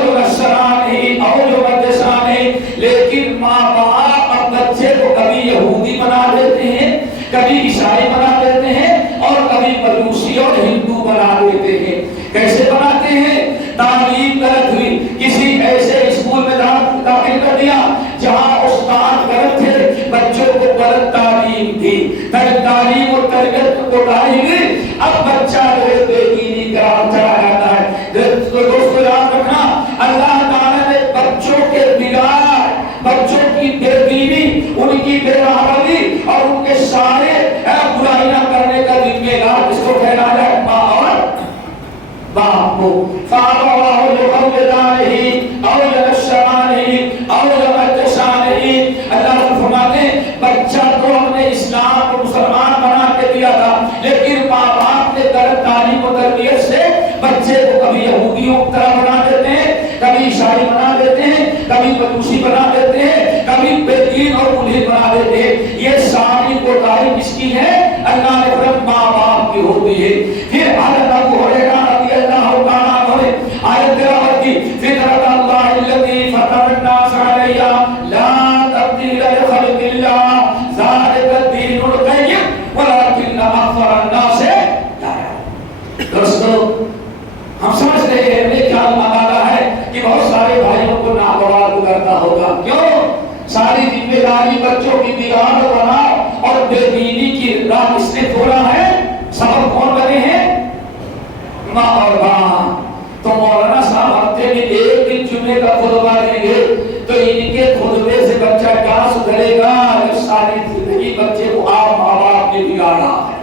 يُنَصِّرَانِهِ أَوْ يُمَجِّسَانِهِ، لیکن ماں باپ اب بچے کو کبھی یہودی بنا دیتے ہیں، کبھی عیسائی بنا دیتے ہیں، اور کبھی مجوسی اور ہندو بنا دیتے ہیں۔ کیسے بناتے ہیں؟ تعلیم غلط ہوئی، کسی ایسے اسکول میں داخل کر دیا جہاں استاد غلط تھے، بچوں کو غلط تعلیم دی، تعلیم اور تربیت کو ڈالی گئی، اب بچہ بے دینی قرار چلا جاتا ہے۔ دوستو یاد رکھنا، اللہ تعالیٰ نے بچوں کے بگاڑ، بچوں کی بے دینی، ان کی بے رحمی اور ان کے سارے برائیاں کرنے کا ذمہ دار اس کو ٹھہرایا جائے ماں اور باپ کو۔ فَأَبَوَاهُ يُهَوِّدَانِهِ أَوْ يُنَصِّرَانِهِ أَوْ يُمَجِّسَانِهِ، اللہ تعالیٰ فرماتے ہیں بچہ تو ہم نے اسلام کو مسلمان بنا کے دیا تھا، لیکن ماں باپ نے غلط تعلیم و تربیت سے بچے کو کبھی یہودیوں کی طرح بنا دیتے ہیں، کبھی عیسائی بنا دیتے ہیں، کبھی مجوسی بنا دیتے ہیں، کبھی بے دین اور ملحد بنا دیتے ہیں۔ یہ ساری کوتاہی کس کی ہے؟ اللہ نے فرمایا ماں باپ کی ہوتی ہے۔ پھر حضرت ابو ہریرہ رضی اللہ تعالیٰ عنہ نے آیت تلاوت کی، فطرت اللہ التی فطر الناس علیہا لا تبدیل لخلق اللہ ذلک الدین القیم ولکن اکثر الناس لا یعلمون۔ دوستو ہم سمجھتے ہیں یہ کیا مقالہ ہے کہ بہت سارے بھائیوں کو ناگوار گزرتا ہوگا، کیوں؟ ساری ذمہ داری بچوں کی بگاڑ و بناؤ اور بے دینی کی راہ اس نے کھولا ہے۔ سبب کون بنے ہیں؟ ماں اور باپ۔ تو مولانا صاحب ہفتے میں ایک دن جمعے کا خطبہ دیں گے تو ان کے خطبے سے بچہ کیا سدھرے گا؟ جب ساری زندگی بچے کو آپ ماں باپ نے بگاڑا ہے۔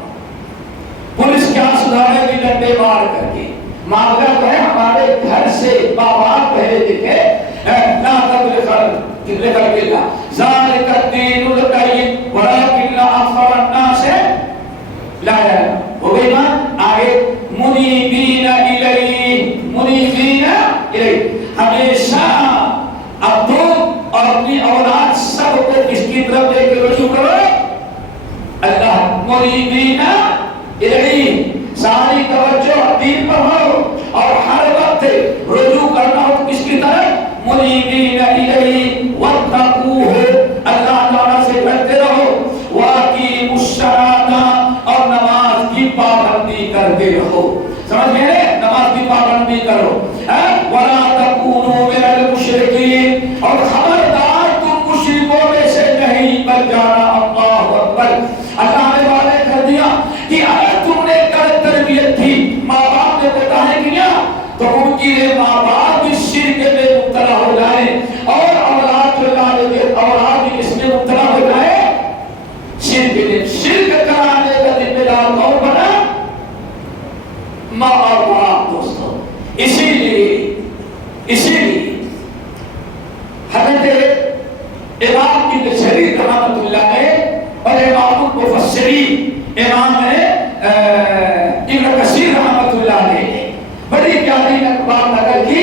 پولیس کیا سدھارے گی؟ ڈنڈے مار کر کے۔ معاملہ تو ہے ہمارے گھر سے ماں باپ پہلے دیکھے لا تبدیل لخلق اللہ ذلک الدین القیم ولکن اکثر الناس لا یعلمون۔ ہو گئی بات؟ آگے منیبین الیہ، منیبین الیہ، ہمیشہ اب تم اور اپنی اولاد سب کو کس کی طرف لے کے رجوع کرو؟ اللہ۔ منیبین الیہ، ساری توجہ دین پر ہو اور ہر وقت رجوع کرنا ہو کس کی طرف؟ منیبین الیہ واتقوہ، اللہ تعالیٰ سے ڈرتے رہو، واقیموا الصلاۃ، اور نماز کی پابندی کرتے رہو۔ سمجھ گئے؟ نماز کی پابندی کرو۔ ولا تکونوا من المشرکین، اور خبردار تم مشرکوں میں سے نہیں بن جانا۔ اللہ اکبر۔ اللہ نے وعدہ کر دیا کہ اگر تم نے غلط تربیت کی، ماں باپ نے کوتاہی کیا، تو ان کی ماں باپ بھی شرک میں مبتلا ہو جائے اور اولاد جو اولاد بھی اس میں مبتلا ہو جائے شرک میں۔ شرک کرانے کا ذمہ دار کون بنا؟ ماں اور باپ۔ دوستو اسی لیے حضرت امام ابن جریر رحمۃ اللہ علیہ اور امام المفسرین امام ابن کثیر رحمۃ اللہ علیہ نے بڑی پیاری بات نقل کی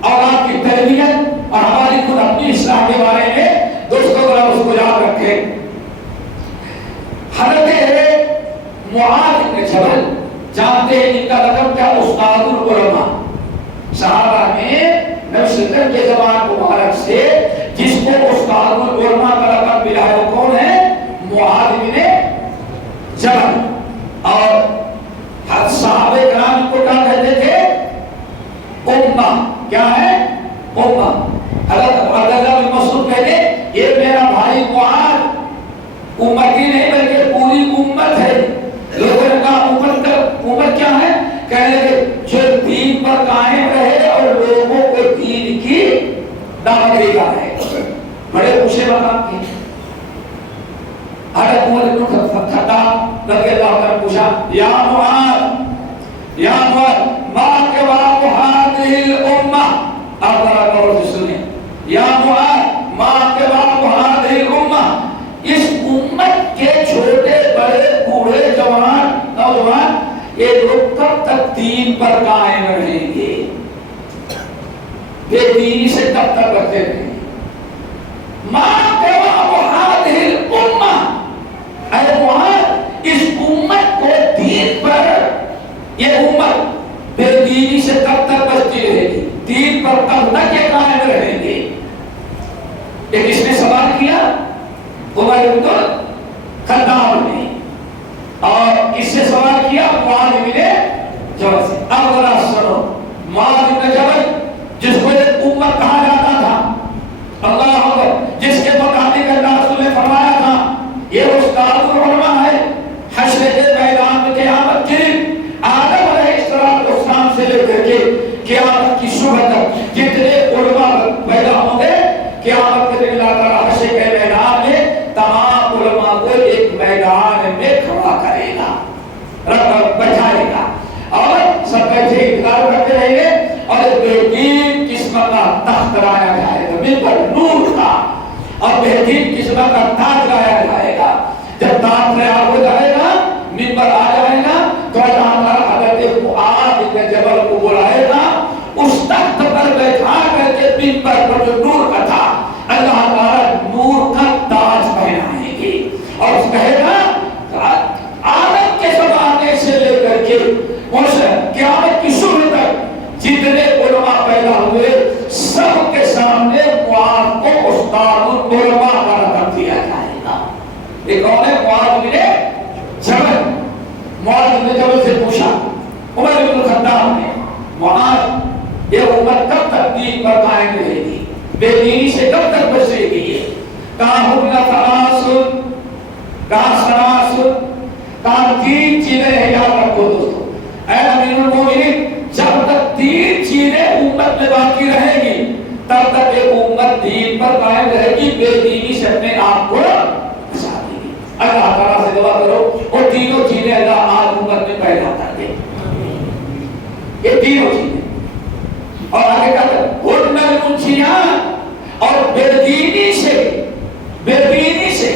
اولاد کی تربیت اور ہماری خود اپنی اصلاح کے بارے میں۔ دوستوں ذرا اس کو یاد رکھیں۔ حضرت معاذ بن جبل جانتے ہیں جن کا لقب کیا؟ استاد العلماء۔ صحابہ میں نبی صلی اللہ علیہ وسلم کے زبان مبارک سے جس کو استاد العلماء کا لقب ملا ہے وہ کون ہے؟ معاذ بن جبل۔ اور صحابہ کرام کو کیا کہتے تھے؟ امہ۔ کیا ہے؟ امہ۔ حضرت عبداللہ بن مسعود کہتے یہ میرا امت ہی نہیں بلکہ پوری امت ہے. لوگوں نے کہا امت کیا ہے؟ کہنے لگے جو دین پر قائم رہے اور لوگوں کو دین کی دعوت دیتا ہے. بڑے اونچے مقام کے حضرت عمر بن خطاب رضی اللہ عنہ پوچھا یا معاذ ما کباب هذه الامه. آپ ذرا غور سے سنیں. یا معاذ ما کباب هذه الامه. اس امت کے چھوٹے بڑے بوڑھے جوان نوجوان یہ لوگ کب تک دین پر قائم رہیں گے؟ بے دینی سے کب تک بچتے رہیں گے؟ ما کباب هذه الامه. اے معاذ اس امت کو دین پر، یہ امت بے دینی سے کب تک بچتی رہے گی؟ دین پر کب تک یہ قائم رہیں گے؟ ایک اس نے سوال کیا عمر بن خطاب نے، اور اس سے سوال کیا معاذ بن جبل سے. اب ذرا سنو. معاذ بن جبل جس کو ایک امت کہا جاتا تھا، اللہ اکبر، جس کے متعلق اللہ رسول نے فرمایا تھا یہ استاد العلماء ہے. حشر کے میدان میں قیامت کے آدم علیہ السلام سے لے کر کے قیامت کی صبح تک جتنے علماء پیدا ہوں گے، قیامت کے دن اللہ تعالیٰ حشر کے میدان میں تمام علماء کو ایک میدان میں کھڑا کرے گا، بٹھائے گا، اور سب بیٹھے انتظار کرتے رہیں گے. اور ایک بہترین قسم کا تخت لایا جائے گا، ممبر نور کا، اور بہترین قسم کا تاج لایا جائے گا. جب تاج تیار ہو جائے گا، ممبر آ جائے گا، تو اللہ حضرت معاذ بن جبل کو بلائے گا. اس تخت پر بیٹھا کر کے ممبر پر جو نور کا تھا، اللہ تعالیٰ نور کا تاج پہنائیں گے، اور اس کہے گا آدم کے زمانے سے لے کر کے اس قیامت کی صبح تک جتنے علماء پیدا ہوئے سب کے سامنے معاذ کو استاد العلماء کا رتبہ دیا جائے گا. یہ کون ہے؟ معاذ بن جبل. معاذ بن جبل سے پوچھا عمر بن خطاب نے، معاذ یہ امت کب تک دین پر قائم رہے گی؟ بے دینی سے کب تک بچے گی؟ کہاں تین چیزیں ہیں، یاد رکھو دوستو. اے امیر المومنین، جب تک تین چیزیں امت میں باقی رہیں گی تب تک یہ امت دین پر قائم رہے گی، بے دینی سے اپنے آپ کو بچا لے گی. اللہ تعالیٰ سے دعا کرو اور تینوں چیزیں اللہ آج امت میں پیدا کر دے. یہ تینوں چیزیں، اور آگے کہتے ہیں ہن المنشیان، اور بے دینی سے،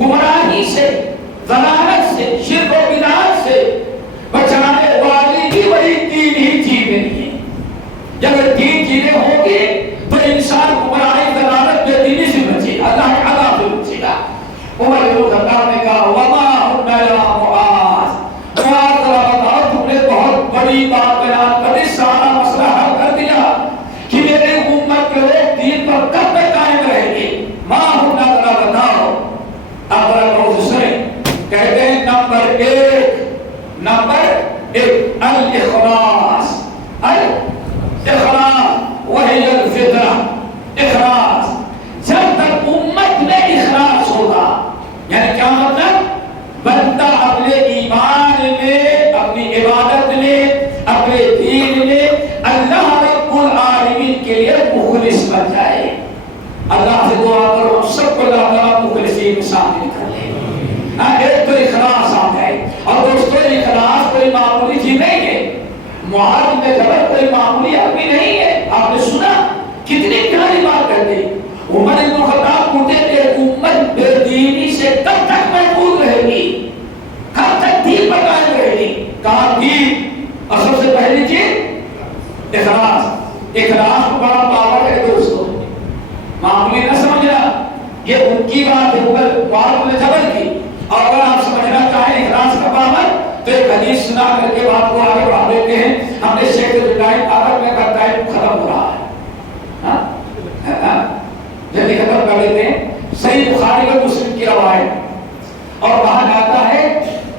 گمراہی سے، ضلالت سے، شرک و بدعت سے بچانے والی بھی وہی تین ہی چیزیں ہیں. جب تین چیزیں ہوں گی تو انسان گمراہی، ضلالت، بے دینی سے بچے گا، اللہ کے عذاب سے بچے گا. عمر بن خطاب نے کہا وما هن یا معاذ. معاذ ذرا بتاؤ، تم نے بہت بڑی بات بیان کر دی، سارا مسئلہ حل کر دیا کہ میرے امت کے لوگ دین پر کب تک قائم رہیں گے. ما هن، ذرا بتاؤ. اب ذرا غور سے سنیں. کہتے ہیں نمبر ایک الاخلاص. وہی الفطرہ، اخلاص. جب تک امت میں اخلاص ہوگا، یعنی کیا مطلب؟ بندہ اپنے ایمان میں، اپنی عبادت میں، اپنے دین میں اللہ رب العالمین کے لیے مخلص بن جائے. اللہ سے دعا کرو سب کو اللہ تعالیٰ مخلصین میں شامل کر لے. ایک تو اخلاص آ جائے. اور دوستو اخلاص کوئی معمولی چیز نہیں ہے. معاذ بن جبل کوئی معمولی آدمی نہیں ہے. آپ نے سنا کتنی پیاری بات کہتے ہیں. عمر بن خطاب پوچھتے تھے امت بے دینی سے کب تک محفوظ رہے گی، کب تک دین پر قائم رہے گی؟ کہا دین، اور سب سے پہلی چیز اخلاص. اخلاص کو بڑا پاور ہے دوستو، معمولی نہ سمجھنا. یہ ان کی بات ہے معاذ بن جبل کی. اور اگر آپ سمجھنا چاہیں اخلاص کا پاور تو ایک حدیث سنا کر کے بات کو آگے بڑھا دیتے ہیں. ہم نے شیخ ٹائم آخر میں کا ٹائم ختم ہو رہا ہے، جلدی ختم کر لیتے ہیں. صحیح بخاری اور مسلم کی روایت، اور کہا جاتا ہے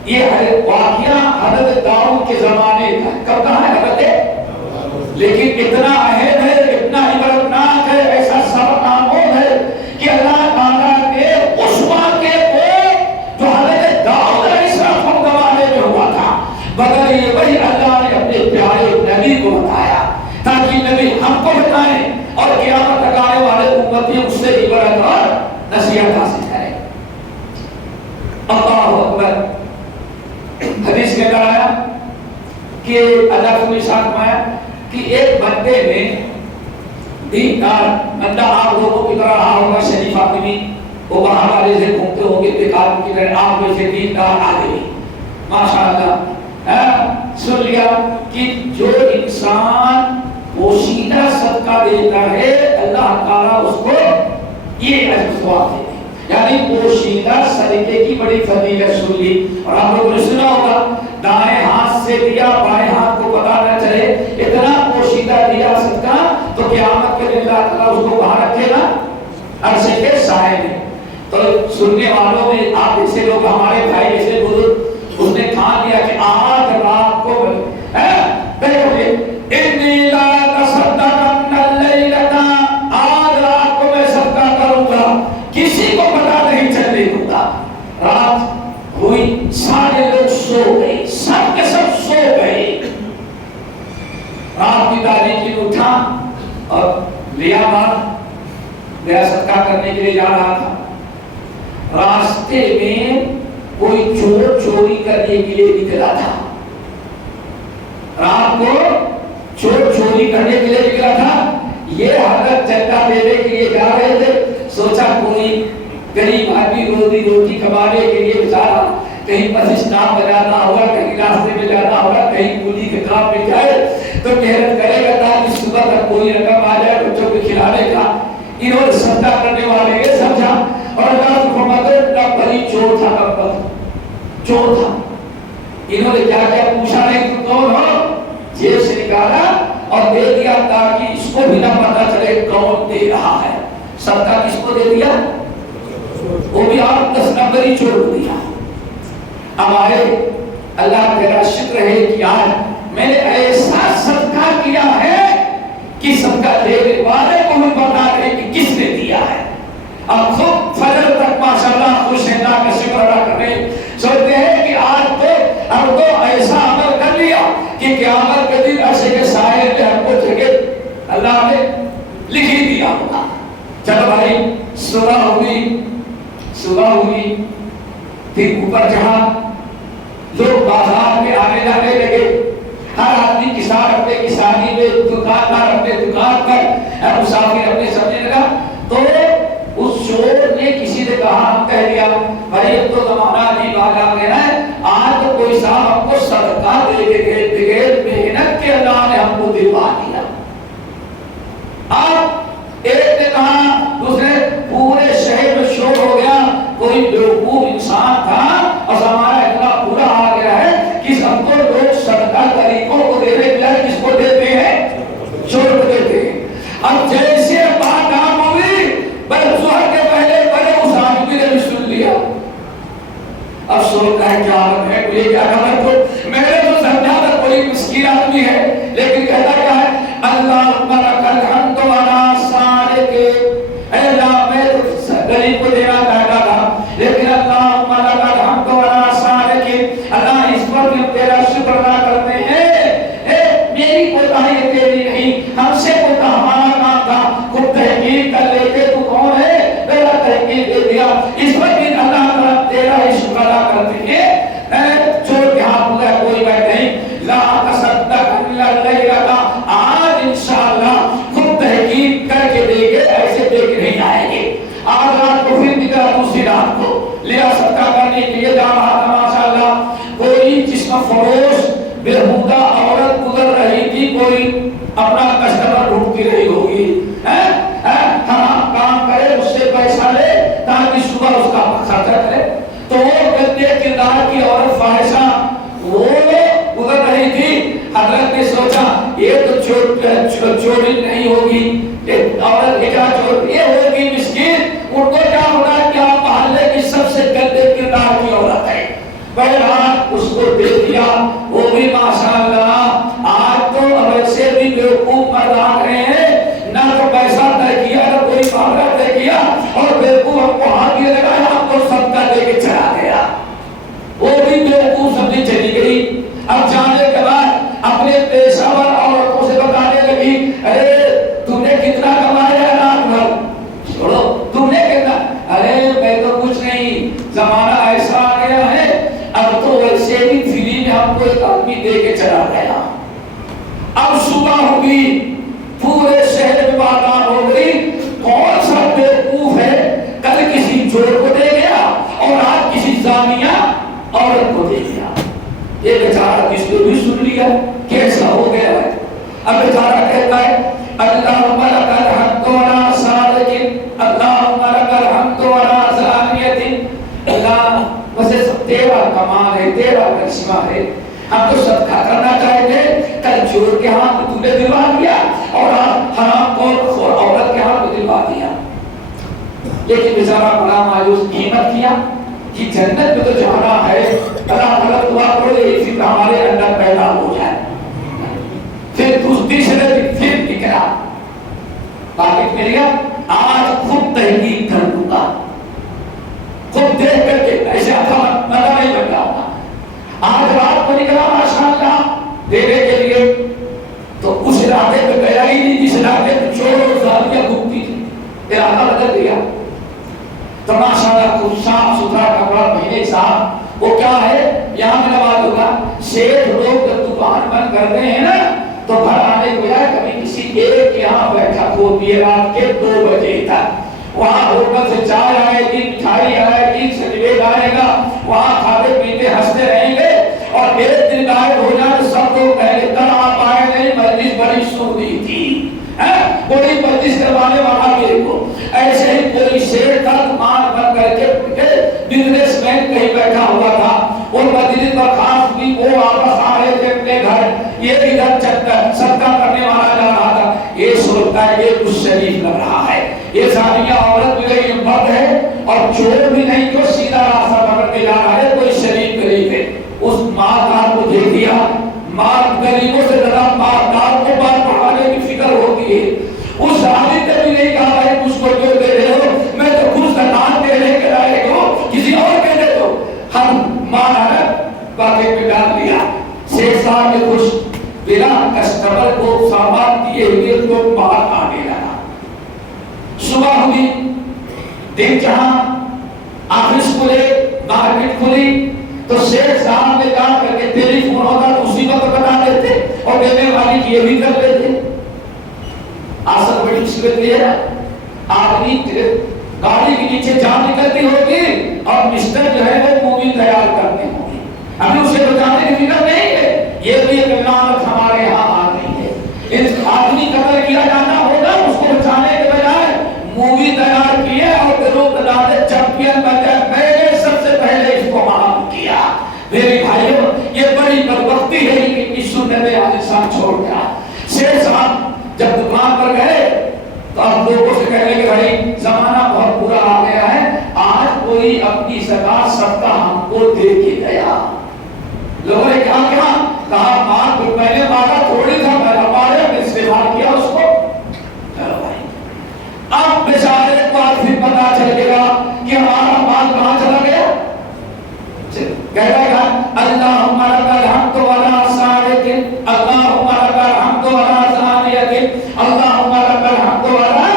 یہ واقعہ حضرت داؤد کے زمانے کا. کب کہا ہے حضرت؟ لیکن اتنا اہم ہے، اتنا عبرتناک ہے، ایسا سبق آموز ہے کہ اللہ تعالیٰ نے اس واقعے کو کہ اللہ کو نشان فرمایا کہ ایک بندے میں دیندار بندہ آپ لوگوں کی طرح رہا ہوگا، شریف آدمی، وہ باہر والے سے گھومتے ہوں گے بیکار کی طرح، آپ میں سے دیندار آدمی ماشاءاللہ سن لیا کہ جو انسان پوشیدہ صدقہ دیتا ہے اللہ تعالیٰ اس کو یہ اجر ثواب دیتے ہیں، یعنی پوشیدہ صدقے کی بڑی فضیلت سن لی۔ اور آپ لوگوں نے سنا ہوگا دائیں ہاتھ سے دیا بائیں ہاتھ کو پتہ نہ چلے، اتنا پوشیدہ دیا صدقہ تو قیامت کے دن اللہ تعالیٰ اس کو کہاں رکھے گا؟ عرش کے سائے میں۔ تو سننے والوں میں آپ جیسے لوگ ہمارے بھائی جیسے بزرگ اس نے ٹھان لیا کہ آج رات کو دیکھو انی لا تصدقن اللیلۃ، آج رات کو میں صدقہ کروں گا، کسی کو پتہ نہیں چلنے دوں گا۔ رات ہوئی، سارے لوگ سو گئے، سب کے سب سو گئے۔ رات کی تاریکی میں اٹھا اور لیا مار میرا صدقہ کرنے کے لیے جا رہا تھا، راستے میں کوئی چور چوری کرنے کے لیے نکلا تھا، رات کو چور چوری کرنے کے لیے نکلا تھا۔ یہ حضرت چندہ دینے کے لیے جا رہے تھے، سوچا کوئی غریب آدمی روٹی کمانے کے لیے بیچارہ کہیں بس اسٹاپ پہ جانا ہوگا، کہیں راستے میں جانا ہوگا، کہیں کولی کے کام پہ جائے تو محنت کرے گا تاکہ صبح تک کوئی رقم آ جائے بچوں کو کھلانے کا۔ انہوں نے صدقہ کرنے والے یہ سمجھا اور اللہ کا بڑی چور تھا، چور تھا۔ انہوں نے کیا کیا پوچھا نہیں تو کون ہو، جیب سے نکالا اور دے دیا تاکہ اس کو بھی نہ پتا چلے کون دے رہا ہے۔ صدقہ کس کو دے دیا؟ وہ بھی آپ 10 نمبری چور کو دیا۔ اب آئے اللہ تیرا شکر ہے کہ آج میں نے ایسا صدقہ کیا ہے کہ صدقہ دینے والے کو بھی پتا نہیں کہ کس نے دیا ہے۔ اب خود فجر تک ماشاءاللہ خوش ہیں، اللہ کا شکر ادا کریں، سوچتے ہیں کہ آج تو ہم تو ایسا عمل کر لیا کہ قیامت کے دن عرش کے سائے میں ہم کو جگہ اللہ نے لکھ ہی دیا ہوگا۔ چلو بھائی صبح ہوئی پھر اوپر جہاں لوگ بازار میں آنے جانے لگے، ہر آدمی کسان اپنے کسانی میں، دکاندار اپنے دکان پر، مسافر اپنے سمجھنے لگا۔ تو اس چور نے کسی نے کہا کہہ دیا بھائی اب تو زمانہ نہیں باغا گیا ہے، آج تو کوئی صاحب ہم کو صدقہ دے کے بغیر محنت کے اللہ نے ہم کو دلوا دیا۔ اب ایک نے کہا، دوسرے، پورے شہر میں شور ہو گیا، کوئی بیوقوف انسان تھا اور زمانہ اتنا برا آ گیا ہے کہ ہم کو لوگ صدقہ طریقوں کو دینے کے بجائے کس کو دیتے ہیں؟ چور کو دیتے ہیں۔ اب جیسے بات عام ہوئی، بس ظہر کے پہلے بڑے اس آدمی نے بھی سن لیا۔ اب سوچتا ہے کیا عالم ہے، مجھے کیا خبر، تو میں نے تو سمجھا تھا کوئی مسکین آدمی ہے، لیکن کہتا کیا ہے؟ اللہم لک الحمد وعلی سالک، اے اللہ میں تو غریب کو دینا چاہتا تھا، لیکن اللہم لک الحمد وعلی سالک، اللہ اس پر ہم تیرا شکر ادا کرتے ہیں۔ میری کوتاہی تیری نہیں، ہم سے کوتا ہمارا کام تھا، خود تحقیق کر لے کے تو کون ہے، میرا تحقیق دے دیا، اس پر بھی اللہ تعالیٰ تیرا ہی شکر ادا کرتے ہیں۔ چھوڑ کے ہاتھ ملا کوئی بات نہیں، لا تصدقن اللیلۃ، آج انشاءاللہ خود تحقیق کر کے دے گے، ایسے دے کے نہیں آئیں گے۔ آج رات کو پھر نکلا، دوسری رات کو لیا صدقہ کرنے کے لیے جا رہا تھا، ماشاءاللہ کوئی جسم فروش بےہودہ عورت گزر رہی تھی، کوئی اپنا کسٹمر ڈھونڈتی رہی ہوگی، ہم کام کرے اس سے پیسہ لے تاکہ صبح اس کا خرچہ کرے، تو وہ گندے کردار کی عورت فاحشہ وہ گزر رہی تھی۔ حضرت نے سوچا یہ تو چوری نہیں ہوگی، عورت کیا چور یہ ہوگی مسکین، ان کو کیا ہوگا کہ آپ محلے کی سب سے گندے کردار کی عورت ہے، بہرحال اس کو دے دیا۔ وہ بھی ماشاءاللہ آج تو اب سے بھی بیوقوف مردان رہے ہیں، نہ تو پیسہ طے کیا نہ کوئی معاملہ طے کیا، اور بیوقوف ہم کو ہاتھ یہ لگایا، ہم کو صدقہ دے کے چلا گیا۔ وہ بھی بیوقوف سمجھی چلی گئی۔ اب جانے کے بعد اپنے پیشہ ور عورتوں سے بتانے لگی، ارے تم نے کتنا کمایا رات بھر، چھوڑو تم نے کتنا، ارے میں تو کچھ نہیں، زمانہ ایسا آ گیا ہے اب تو ویسے بھی فری میں ہم شام کو ایک آدمی دے کے چلا گیا. اب صبح ہوگی, پورے شہر میں بازار ہو گئی, کون سا بیوقوف ہے کل کسی چور کو دے گیا اور آج کسی زانیہ عورت کو دے گیا. یہ بیچارہ کس کو بھی سن لیا کیسا ہو گیا ہے. اب بیچارہ کہتا ہے اللہم لک الحمد ولا صادق, اللہم لک الحمد ولا زانیت. اللہ ویسے سب تیرا کمال ہے, تیرا کرشمہ ہے. ہم تو صدقہ کرنا چاہتے, کل چور کے ہاتھ میں تو نے دلوا دیا اور آج حرام خور عورت کے ہاتھ میں دلوا دیا. لیکن بیچارہ بڑا مایوس ہمت کیا کہ جنت میں تو جانا ہے, اللہ تعالیٰ دعا پڑے اسی طرح ہمارے اندر پیدا ہو جائے. پھر دوسرے دن پھر نکلا, باقی مل گیا. آج خود تحقیق کر دوں گا, خود دیکھ کر کے ایسے مزہ نہیں بن رہا ہوگا. آج رات کو نکلا ماشاءاللہ دینے کے لیے, تو اس علاقے میں گیا ہی نہیں جس علاقے میں چور اور زانیہ گھومتی تھی. ارادہ بدل گیا. تو ماشاءاللہ خوب صاف ستھرا کپڑا پہنے صاحب, وہ کیا ہے یہاں میں نماز ہوگا. شیخ لوگ جب دکان بند کرتے ہیں نا تو گھر آنے کو جائے, کبھی کسی ایک یہاں بیٹھا ہوتی ہے رات کے 2 بجے تک. وہاں ہوٹل سے چائے آئے گی, مٹھائی آئے گی, سیلیبریٹ آئے گا, وہاں کھاتے پیتے ہنستے رہیں گے. اور ایک دن غائب ہو جائے سب لوگ پہلے کل آپ آئے نہیں, مجلس بڑی سنی تھی, بڑی مجلس کروانے والا میرے کو. ایسے ہی کوئی شیر کا دکان بند کر کے بزنس مین کہیں بیٹھا ہوا تھا, اور مجلس پر خاص بھی وہ واپس آ رہے تھے اپنے گھر, یہ ادھر چکر صدقہ کرنے والا جا رہا تھا. یہ سوچتا ہے یہ کچھ شریف لگ رہا ہے, یہ زانیہ عورت بھی نہیں مرد ہے اور چور بھی نہیں جو سیدھا راستہ پکڑ کے جا رہا ہے, کوئی شریف غریب ہے. اس مالدار کو دیکھ دیا, مال غریبوں سے زیادہ مالدار کو مال بڑھانے کی فکر ہوتی ہے. اس عالم نے بھی نہیں کہا ہے مجھ کو جو دے رہے ہو میں تو خود زکات دے لے کے لائے ہو, کسی اور کے دے دو. ہم مال ہے باقی میں ڈال دیا. 6 سال میں خوش بلا کسٹمر کو سامان دیے ہوئے تو باہر آنے لگا. صبح ہوئی, دن جہاں آفس کھلے, مارکیٹ کھلی, تو شیخ صاحب نے کہا کر کے ٹیلی فون ہوتا تو اسی وقت بتا دیتے اور دینے والی کی یہ بھی کر لیتے. آسان بڑی مصیبت یہ ہے, آدمی گاڑی کے نیچے جان نکلتی ہوگی اور مسٹر جو ہے وہ مووی تیار کرتے ہوں گے, ہمیں اسے بچانے کی فکر نہیں ہے. یہ بھی ایک علامت ہمارے یہاں آ گئی ہے. اس آدمی قتل کیا جانا ہوگا, اس کو بچانے کے بجائے مووی تیار کیے اور دلوں کے دانے چیمپئن بن گئے, میں نے سب سے پہلے اس کو معاف کیا. میرے بھائیوں یہ بڑی بدبختی ہے کہ اس سنت انسان چھوڑ گیا. شیخ صاحب جب دکان پر گئے تو اب لوگوں سے کہنے کہ بھائی زمانہ بہت برا آ گیا ہے, آج کوئی اپنی زکات صدقہ ہم کو دے کے گیا. لوگوں نے کیا کہا مال میں نے مانگا تھوڑی تھا, میں ہمارے نے استعمال کیا اس کو. چلو بھائی, اب بیچارے کو پھر پتا چلے گا کہ ہمارا مال کہاں چلا گیا. کہے گا اللہم لک الحمد ولا صادق, اللہم لک الحمد ولا زانیت, اللہم لک الحمد ولا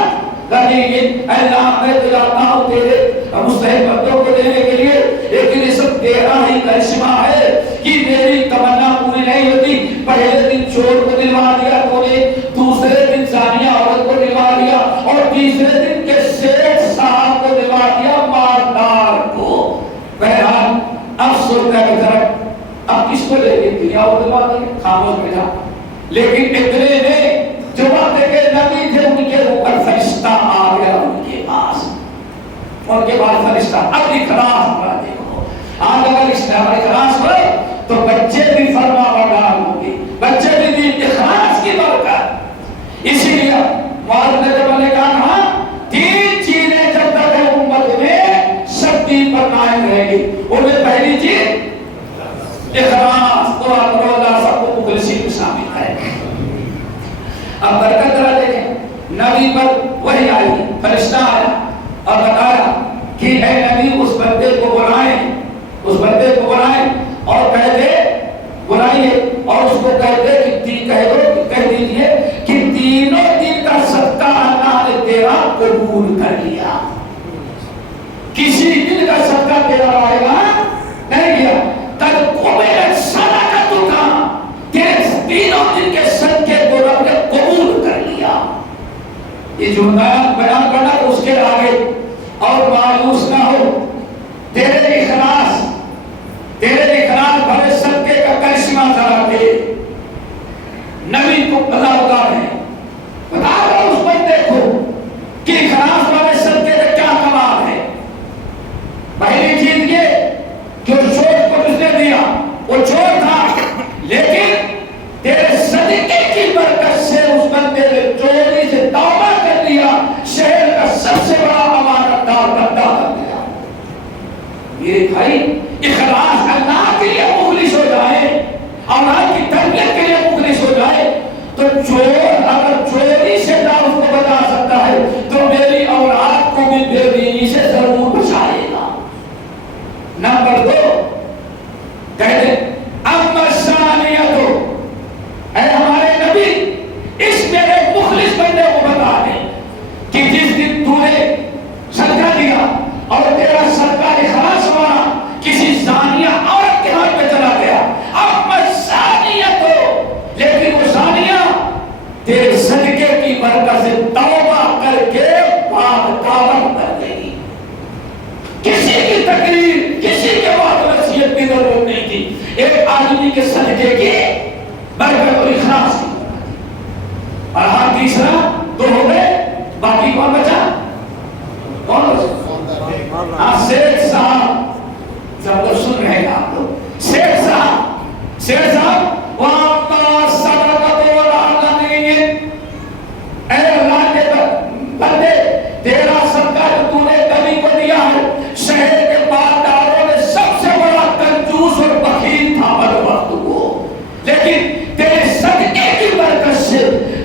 غنی. اللہ میں چاہتا ہوں تیرے مستحق بندوں کو دینے کے لیے, لیکن یہ سب تیرا ہی کرشمہ ہے کہ میری تمنا پوری نہیں ہوتی. پہلے دن چور کو دلوا دیا تو نے, دوسرے دن زانیہ عورت کو دلوا دیا, اور تیسرے دن کے شیخ صاحب کو دلوا دیا, مالدار کو. بہرحال اب سوچتا ہے کہ اب کس کو لے کے دنیا اور دلوا دیں, خاموش بیٹھا. لیکن اتنے نے جو وقت کے نبی تھے ان کے اوپر فرشتہ آ گیا ان کے پاس. ان کے بعد فرشتہ اب اخلاص ہمارا دیکھو, آج اگر اس میں ہمارے اخلاص ہوئے تو بچے بھی فرما بردار ہوں گے, بچے بھی دین اخلاص کی برکت. اسی لیے معاذ نے جب نے کہا 3 چیزیں جب تک ہے امت میں سب دین پر قائم رہیں گی. ان میں پہلی چیز اخلاص. دعا کرو اللہ سب کو مخلصین میں شامل ہے. اب برکت ذرا دیکھیں, نبی پر وحی آئی, فرشتہ آیا اور بتایا کہ اے نبی اس بندے کو بلائیں, اس بندے کو بلائیں اور کہہ دے, بلائیے اور اس کو کہہ دے کہہ دیجئے کہ تینوں دن کا صدقہ اللہ نے تیرا قبول کر لیا. کسی دن کا صدقہ تیرا آئے گا نہیں گیا. قد قبلت صدقۃ بیان کرنا تو اس کے آگے اور مایوس نہ ہو. تیرے اخلاص بھرے صدقے کا کرشمہ ذرا دے. نبی کو اللہ اتار ہے بتا رہا اس پر دیکھو کہ اخلاص بھرے صدقے کا کیا کمال ہے. پہلی چیز یہ جو چوٹ کو اس نے دیا وہ چوٹ تھا, لیکن تیرے صدقے کی برکت سے اس بندے نے چوری سے توبہ کر لیا, شہر کا سب سے بڑا امانت دار بندہ بن گیا. میرے بھائی اخلاص اللہ کے لیے مخلص ہو جائے, اولاد کی تربیت کے لیے مخلص ہو جائے تو چور اگر چوری سے نہ اس کو بچا سکتا ہے تو میری اولاد کو بھی بے دینی سے ضرور بچائے گا. نمبر 2 کہتے اما ثانیۃ, اے ہمارے نبی اس میرے مخلص بندے کو بتا دے کہ جس دن تو نے صدقہ دیا اور تیرا صدقہ اخلاص ہوا کسی زانیہ عورت کے ہاتھ میں چلا گیا, اما ثانیۃ, لیکن وہ زانیہ تیرے صدقے کی برکت سے توبہ کر کے پاک دامن کر گئی. کسی کی تقریر, کسی کے بعد وصیت کی ضرورت نہیں تھی, ایک آدمی کے صدقے کی برکت اور اخلاص کی برکت. اور ہاں تیسرا 2 ہو گئے, باقی کون بچا؟ کون بچا؟ ہاں سیٹھ صاحب, سب لوگ سن رہے ہیں آپ لوگ. سیٹھ صاحب وَأَمَّا الصَّدَقَةُ وَالْعَلَانِيَّةُ, اے اللہ کے بندے تیرا صدقہ جو تو نے کبھی کو دیا ہے, شہر کے مالداروں میں سب سے بڑا کنجوس اور بخیل تھا بدبخت وہ, لیکن تیرے صدقے کی برکت سے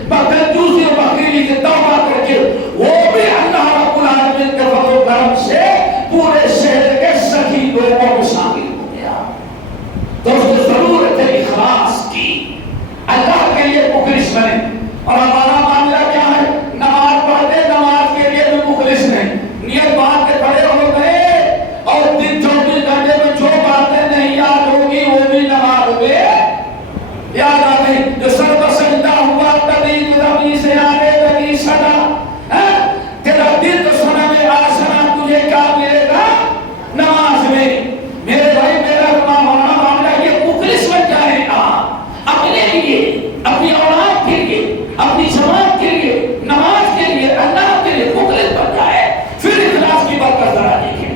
کنجوسی اور بخیلی سے توبہ کر کے وہ بھی اللہ رب العالمین کے فضل و کرم سے پورے شہر کے سخی لوگوں میں شامل ہو گیا. دوستو ضرورت ہے اخلاص کی, اللہ کے لیے مخلص بنے. اور ہمارا معاملہ کیا ہے, نماز پڑھتے نماز کے لیے بھی مخلص نہیں, نیت باندھ کے کھڑے ہو گئے اور دن 24 گھنٹے میں جو باتیں نہیں یاد ہوگی وہ بھی نماز میں یاد آ گئی. جو سر بسجدہ ہوا کبھی زمین سے آنے لگی صدا, تیرا دل تو سنا میں آسنا تجھے کیا ملے گا نماز میں. میرے بھائی میرا معاملہ یہ مخلص بن جائے گا اپنے لیے, اپنی اولاد کے لیے, اپنی جماعت کے لیے, نماز کے لیے, اللہ کے لیے مخلص بن جائے, پھر اخلاص کی برکت ذرا دیکھیں.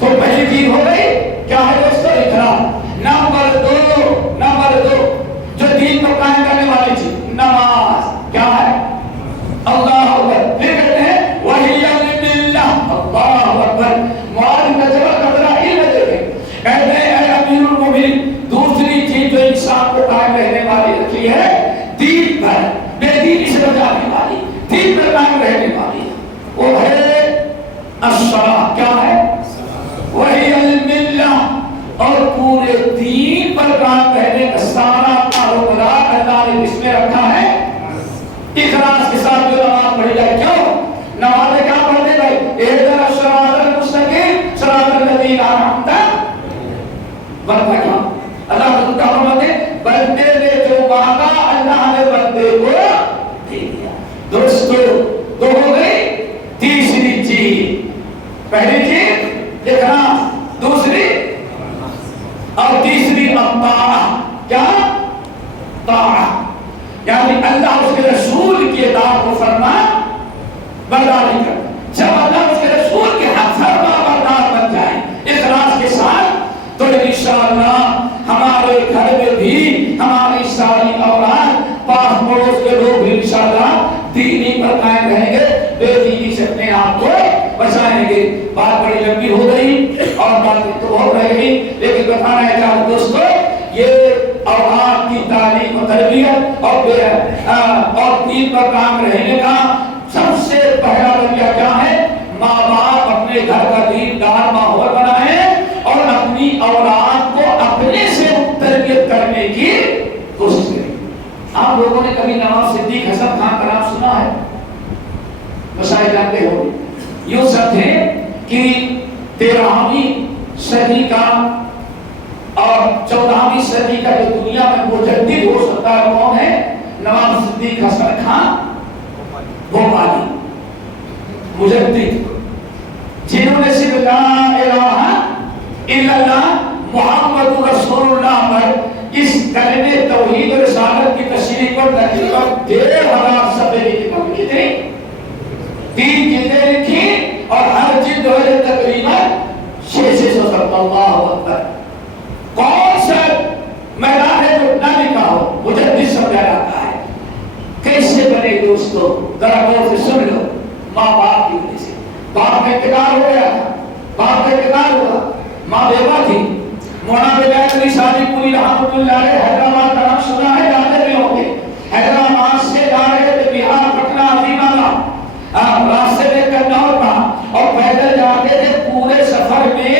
تو پہلی چیز ہو گئی کیا ہے دوستو, اخلاص. نمبر 2 جو دین کو قائم کرنے والی چیز نماز کیا ہے, اللہ اکبر. پھر کہتے ہیں وہی اللہ, اللہ اکبر. معاذ نجوہ قدرہ علم دیکھیں, کہتے ہیں اے امیر المومنین دوسری چیز جو انسان کو قائم رہنے والی رکھی ہے دین پر, بے دینی سے بچانے والی, دین پر قائم رہنے والی, وہ ہے الصلاۃ. کیا ہے؟ وہی الملہ. اور پورے دین پر قائم رہنے کا سارا کاروبار اللہ نے اس میں رکھا ہے اخلاص کے ساتھ. جو نماز پڑھی جائے, کیوں نماز کیا پڑھتے بھائی, اہدنا الصراط المستقیم صراط الذین انعمت علیہم. اللہ کا فرماتے بندے نے جو مانگا اللہ نے بندے کو دے دیا. دوستو 2 ہو گئی. تیسری چیز, پہلی چیز اخلاص, دوسری اور تیسری الطاعہ. کیا طاعت, یعنی اللہ اس کے رسول کی اطاعت و فرما برداری کر. جب اللہ اس کے رسول کے حق فرما بردار بن جائے اخلاص کے ساتھ تو انشاءاللہ ہمارے گھر میں بھی ہماری ساری اولاد پاس پڑوس کے لوگ بھی انشاءاللہ دینی پر قائم رہیں گے, بے دینی سے اپنے آپ کو بچائیں گے. بات بڑی لمبی ہو گئی اور باتیں تو بہت رہ گئی, لیکن بتانا ہے چاہتا دوستو یہ اولاد کی تعلیم و تربیت اور دین پر کام رہنے کا سب سے پہلا ذریعہ کیا ہے, ماں باپ اپنے گھر کا دیندار ماحول بنائیں اور اپنی اولاد کو اپنے سے تربیت کرنے کی کوشش کریں. آپ لوگوں نے کبھی نواب صدیق حسن خان کا نام سنا ہے؟ مشاہد جانتے ہو. یوں سب تھے کہ 13ویں صدی کا اور 14ویں صدی کا جو دنیا میں مجدد ہو سکتا ہے کون ہے؟ نواب صدیق حسن خان بھوپالی. مجدد جنہوں نے صرف لا الہ الا اللہ محمد رسول اللہ پر اس کلمہ توحید و رسالت کی تشریح پر تقریباً 1500 صفحے کی کتاب کتنی 3 جلدیں لکھی اور ہر جلد ہے تقریباً 600 صفحہ. اللہ اکبر. کون سا میدان ہے جو نہ لکھا ہو مجدد سمجھا جاتا ہے. کیسے بنے دوستو ذرا غور سے سن لو. ماں باپ کی وجہ سے باپ کا انتقال ہو گیا تھا. باپ کا انتقال ہوا, ماں بیوہ تھی. مولانا بیگم کی شادی پوری رحمت اللہ علیہ حیدرآباد کا نام سنا ہے, جانتے بھی ہوں گے. حیدرآباد سے جا رہے تھے بہار پٹنہ عظیم آباد, راستے میں کنور تھا اور پیدل جاتے تھے. پورے سفر میں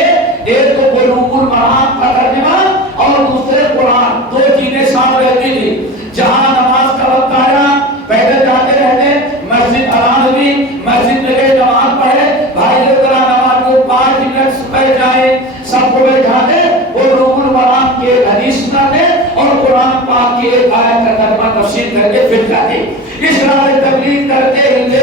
ایک تو بلوغ المرام کا ترجمہ اور دوسرے قرآن, 2 چیزیں ساتھ رہتی تھی. جہاں نماز کا وقت آیا پیدل جاتے رہتے, مسجد اذان ہوئی, مسجد میں گئے نماز پڑھے. بھائی ذرا نماز کو 5 منٹ پہلے جائے, سب کو بیٹھاتے بلوغ المرام کے حدیث سناتے اور قرآن پاک کی ایک آیت کا ترجمہ تفسیر کر کے پھر جاتے. اس طرح سے تبلیغ کرتے ہوئے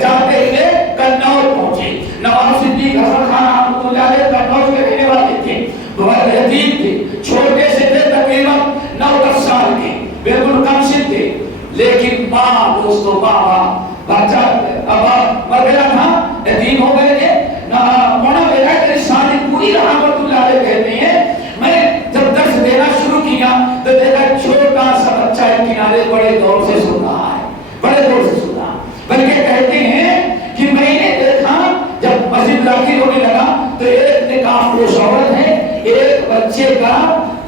جاتے ہوئے کنور پہنچے. نواب صدیق حسن خان رحمۃ اللہ علیہ کنور کے رہنے والے تھے, بہت یتیم تھے, چھوٹے سے تھے, تقریباً 9-10 سال کے, بالکل کم سن تھے. لیکن ماں دوستو ماں بچہ اب مر گیا تھا, یتیم ہو گئے تھے. مولانا بیگم کی شادی پوری رحمت اللہ علیہ کہتے ہیں میں جب درس دینا شروع کیا تو دیکھا چھوٹا سا بچہ ایک کنارے بڑے دور سے سن رہا ہے, بڑے دور سے سن رہا. بلکہ کہتے ہیں کہ میں نے دیکھا جب مسجد داخل ہونے لگا تو ایک نکاح پوش عورت ہے, ایک بچے کا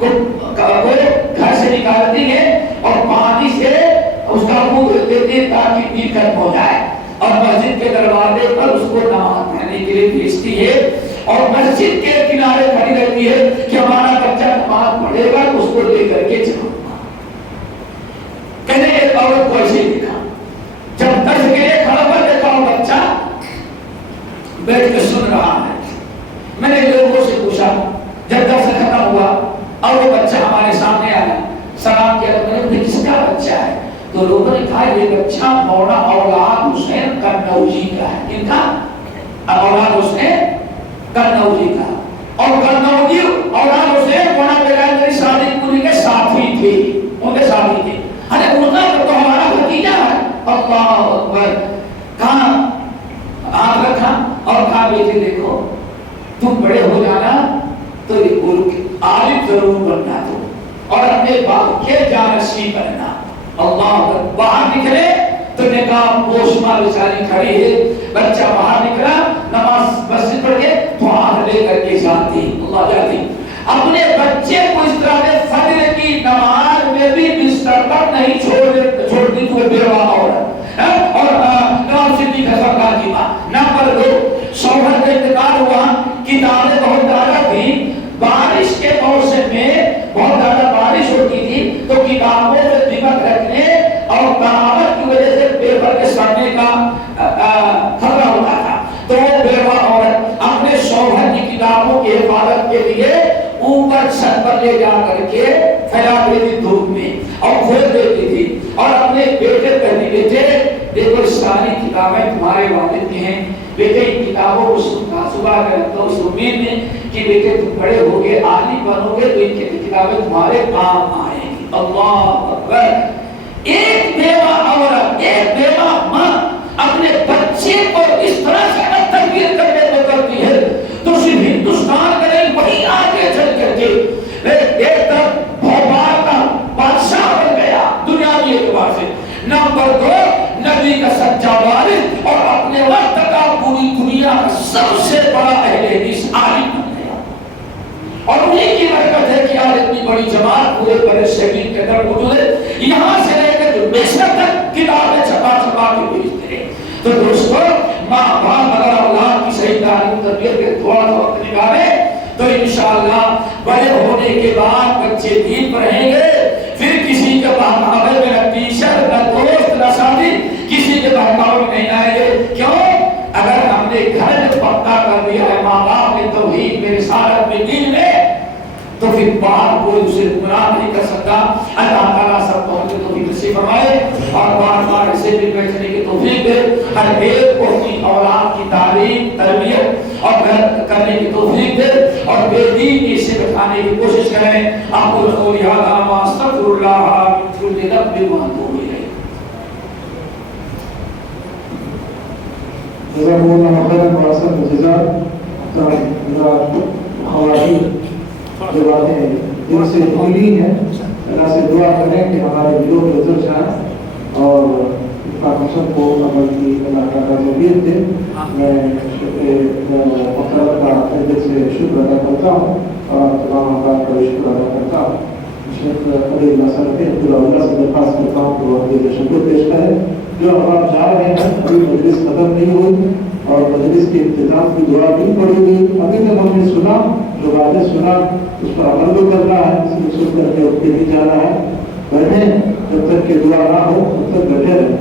گھر سے نکالتی ہے اور پانی سے اس کا منہ دیتی ہے تاکہ پی کر ہو جائے, اور مسجد کے دروازے پر اس کو نماز پڑھنے کے لیے بھیجتی ہے اور مسجد کے کنارے کھڑی رہتی ہے کہ ہمارا بچہ نماز پڑھے گا تو اس کو لے کر کے جاؤں گا. کہنے ایک عورت کو ایسے دیکھا, جب درس کے لیے کھڑا کر دیکھا وہ بچہ بیٹھ کے سن رہا ہے. میں نے لوگوں سے پوچھا جب درس ختم ہوا اور وہ بچہ ہمارے سامنے آیا, سلام کیا تو میں نے کس کا بچہ ہے, تو لوگوں نے کہا یہ بچہ مولانا اولاد حسین قنوجی کا ہے. کن کا؟ اولاد حسین قنوجی کا. اور قنوجی اولاد حسین مولانا بیگم کی شادی پوری کے ساتھی تھے, ان کے ساتھی تھے. ارے ان کا تو ہمارا بھتیجا ہے. اللہ اکبر. کہاں ہاتھ رکھا اور کہا بیٹے دیکھو تم بڑے ہو جانا تو عالم ضرور بننا تو, اور اپنے باپ کے جانشین بننا. اللہ باہر نکلے تو نکاح پوش ماں بیچاری کھڑی ہے, بچہ باہر نکلا نماز مسجد پڑھ کے تو ہاتھ لے کر کے جاتی اللہ جاتی. اپنے بچے کو اس طرح سے فجر کی نماز میں بھی بستر پر نہیں چھوڑتی تو بیوہ عورت. اور نواب صدیق حسن خان کی ماں. نمبر 2, شوہر کا انتقال ہوا, کتابیں بہت زیادہ تھی, بارش کے موسم میں بہت زیادہ بارش ہوتی تھی تو کتابوں میں دیمک رکھنے اور قرابت کی وجہ سے پیپر کے سڑنے کا خطرہ ہوتا تھا. تو وہ بیوہ عورت اپنے شوہر کی کتابوں کی حفاظت کے لیے اوپر چھت پر لے جا کر کے پھیلا دیتی دھوپ میں اور کھول دیتی تھی, اور اپنے بیٹے کہتی بیٹے دیکھو ساری کتابیں تمہارے والد کی ہیں, بیٹے ان کتابوں کو صبح کر رکھتا ہوں اس امید میں کہ بیٹے تم بڑے ہوگے عالم بنو گے تو ان کی کتابیں تمہارے کام آئیں گی. اللہ اکبر. ایک بیوہ عورت, ایک بیوہ ماں اپنے بچے کو اس طرح سے تربیت کرنے کو کرتی ہے تو صرف ہندوستان کا نہیں وہی آگے چل کر کے ایک طرف بھوپال کا بادشاہ بن گیا دنیاوی اعتبار سے. نمبر 2, نبی کا سچا وارث اور اپنے وقت کا پوری دنیا کا سب سے بڑا اہل حدیث عالم بن گیا. اور انہیں کی برکت ہے کہ آج اتنی بڑی جماعت پورے برے صغیر کے اندر موجود ہے, یہاں سے لے کر مصر تک کتابیں چھپا چھپا کے بھیجتے ہیں. تو دوستو ماں باپ اگر اولاد کی صحیح تعلیم تربیت کے تھوڑا سا وقت نکالے تو انشاءاللہ بڑے ہونے کے بعد بچے دین پر رہیں گے. پھر کسی کے بہکاوے میں نہ ٹیچر نہ دوست نہ ساتھی کسی کے بہکاوے میں نہیں آئیں گے. کیوں؟ اگر ہم نے گھر میں پکا کر دیا ہے ماں باپ نے توحید میں رسالت میں دین میں تو پھر باہر کوئی اسے گمراہ نہیں کر سکتا. اللہ تعالیٰ سب کو توفیق نصیب فرمائے اور بار بار اسے بھی بیٹھنے کی توفیق دے. ہر ایک کو اپنی اولاد کی تعلیم تربیت اور کرنے کی توفیق دے اور بے دینی سے بچانے کی کوشش کریں. اقول قولی ھذا واستغفر اللہ من کل ذنب واتوب الیہ. جزاکم اللہ خیرا واحسن الجزاء. خواتین جو باتیں دل سے بھولی ہیں اللہ سے دعا کریں کہ ہمارے دلوں میں اتر جائیں اور فارمیشن کو عمل کی اللہ تعالیٰ توفیق دے. میں محترم کا دل سے شکر ادا کرتا ہوں اور تمام آباد کا بھی شکر ادا کرتا ہوں. شیخ علی اللہ سے درخواست کرتا ہوں کہ وہ اپنے شکر پیش کریں. جو اب آپ جا رہے ہیں ابھی مجلس ختم نہیں ہوئی اور مجلس کے اختتام کی دعا نہیں پڑی گئی. ابھی تک ہم نے سنا جو باتیں سنا اس پر عمل بھی کرنا ہے, اس سن کر کے اٹھ کے بھی جانا ہے. بیٹھیں جب تک کہ دعا نہ ہو تب تک بیٹھے رہیں.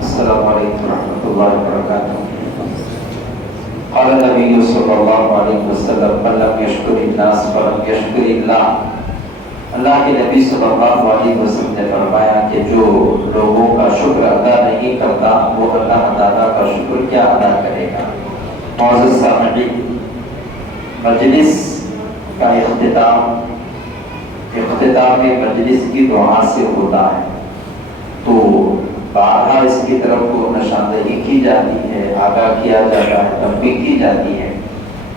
السلام علیکم ورحمۃ اللہ وبرکاتہ. قال النبی صلی اللہ علیہ وسلم من لم یشکر الناس فلم یشکر اللہ. اللہ کے نبی صلی اللہ علیہ وسلم نے فرمایا کہ جو لوگوں کا شکر ادا نہیں کرتا وہ اللہ تعالیٰ کا شکر کیا ادا کرے گا. معزز سامعین, مجلس کا اختتام مجلس کی دعا سے ہوتا ہے تو بارہا اس کی طرف کو نشاندہی کی جاتی ہے, آگاہ کیا جاتا ہے, تنبیہ کی جاتی ہے.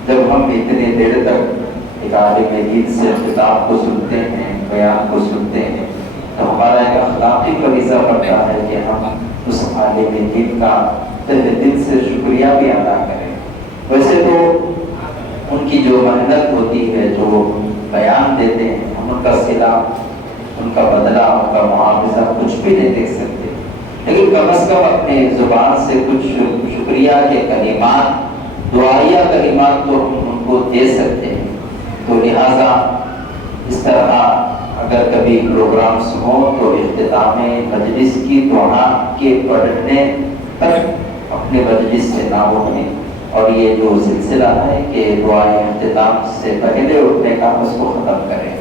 جب ہم اتنے دیر تک ایک عالم دین سے خطاب کو سنتے ہیں, بیان کو سنتے ہیں, تو ہمارا ایک اخلاقی فریضہ بنتا ہے کہ ہم اس عالم دین کا دل سے شکریہ بھی ادا کریں. ویسے تو ان کی جو محنت ہوتی ہے, جو بیان دیتے ہیں, ہم ان کا صلہ, ان کا بدلہ, ان کا معاوضہ کچھ بھی نہیں دیکھ سکتے, لیکن کم از کم اپنے زبان سے کچھ شکریہ کے کلمات, دعائیہ کلمات تو ہم ان کو دے سکتے ہیں. تو لہٰذا اس طرح اگر کبھی پروگرامس ہوں تو اختتام مجلس کی دعا کے پڑھنے تک اپنے مجلس سے نہ اٹھیں, اور یہ جو سلسلہ ہے کہ دعائیں اختتام سے پہلے اٹھنے کا اس کو ختم کریں.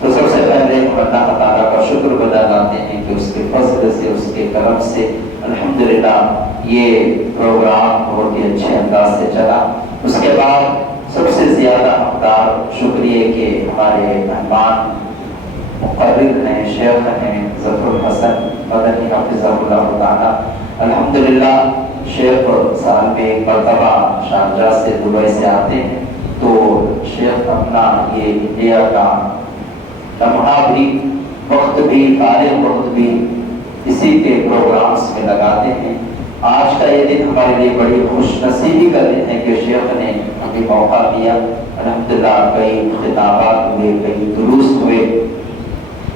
تو سب سے پہلے ہم اللہ تعالیٰ کا شکر ادا کرتے ہیں کہ اس کے فضل سے, اس کے کرم سے الحمدللہ یہ پروگرام بہت ہی اچھے انداز سے چلا. اس کے بعد سب سے زیادہ حقدار شکریہ کے ہمارے مہمان مقرر ہیں, شیخ ہیں ظفر الحسن مدنی حفظہ اللہ تعالیٰ. الحمدللہ شیخ سال میں ایک مرتبہ شارجہ سے, دبئی سے آتے ہیں, تو شیخ اپنا یہ انڈیا کا لمحہ بھی, وقت بھی, فارغ وقت بھی اسی کے پروگرامس میں لگاتے ہیں. آج کا یہ دن ہمارے لیے بڑی خوش نصیبی کا دن ہے کہ شیخ نے ہمیں موقع دیا. الحمدللہ کئی خطابات ہوئے, کئی دروس ہوئے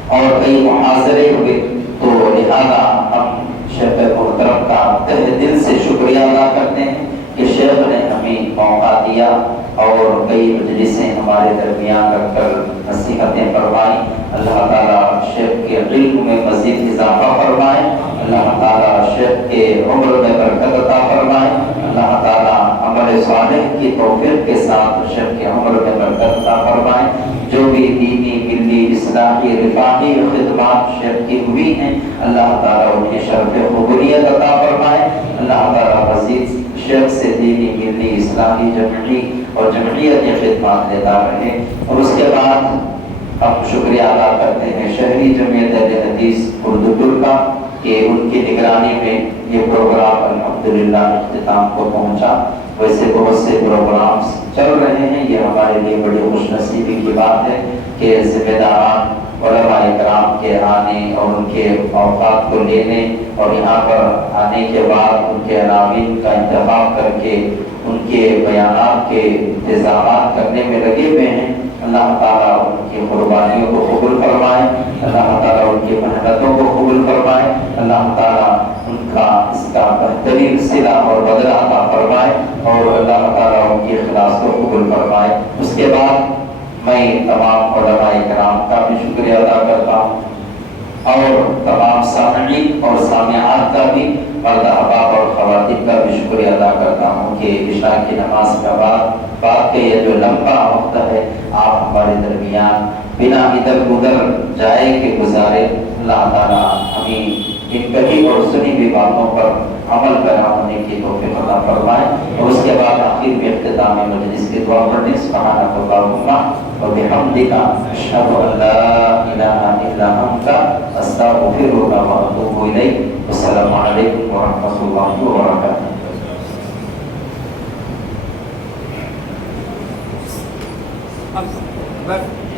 اور کئی محاضرے ہوئے. تو لہذا ہم شیخ محترم کا تہ دل سے شکریہ ادا کرتے ہیں کہ شیخ نے ہمیں موقع دیا اور کئی مجلسیں ہمارے درمیان رکھ کر نصیحتیں فرمائیں. اللہ تعالیٰ شیخ کے علم میں مزید اضافہ فرمائے, اللہ تعالیٰ شیخ کے عمر میں برکت عطا فرمائے, اللہ تعالیٰ عمل صالح کی توفیق کے ساتھ شیخ کے عمر میں برکت عطا فرمائے. جو بھی دینی, ملی, اصلاحی, رفاہی خدمات شیخ کی ہوئی ہیں اللہ تعالیٰ انہیں شرف قبولیت عطا فرمائے. اللہ تعالیٰ مزید شیخ سے دینی, ملی, اصلاحی, جمعی اور جمعیت کی خدمات لیتا رہے. اور اس کے بعد ہم شکریہ ادا کرتے ہیں شہری جمعیت اہل حدیث اردو کا کہ ان کی نگرانی میں یہ پروگرام الحمدللہ اختتام کو پہنچا. ویسے بہت سے پروگرامز چل رہے ہیں, یہ ہمارے لیے بڑی خوش نصیبی کی بات ہے کہ ذمہ داران علماء کرام کے آنے اور ان کے اوقات کو لینے اور یہاں پر آنے کے بعد ان کے عناوین کا انتخاب کر کے ان کے بیانات کے انتظامات کرنے میں لگے ہوئے ہیں. اللہ تعالیٰ ان کی قربانیوں کو قبول فرمائے, اللہ تعالیٰ ان کی محنتوں کو قبول فرمائے, اللہ تعالیٰ ان کا اس کا بہترین صلہ اور بدلہ عطا فرمائے اور اللہ تعالیٰ ان کی اخلاص کو قبول فرمائے. اس کے بعد میں تمام علماء کرام کا بھی شکریہ ادا کرتا ہوں اور تمام سامعین اور سامعات کا بھی, مرد احباب اور خواتین کا بھی شکریہ شکریہ ادا کرتا ہوں کہ عشاء کی نماز کا بعد کے یہ جو لمبا وقت ہے آپ ہمارے درمیان بنا ادھر ادھر جائے کہ گزارے. اللہ تعالیٰ ہمیں ان کہی اور سنی بھی باتوں پر عمل پیرا ہونے کی توفیق عطا فرمائے. اور اس کے بعد آخر میں اختتام مجلس کی دعا پڑھنے سبحانک اللہم و بحمدک اشہد ان لا الہ الا انت استغفرک و اتوب الیک. السلام علیکم ورحمۃ اللہ وبرکاتہ. بس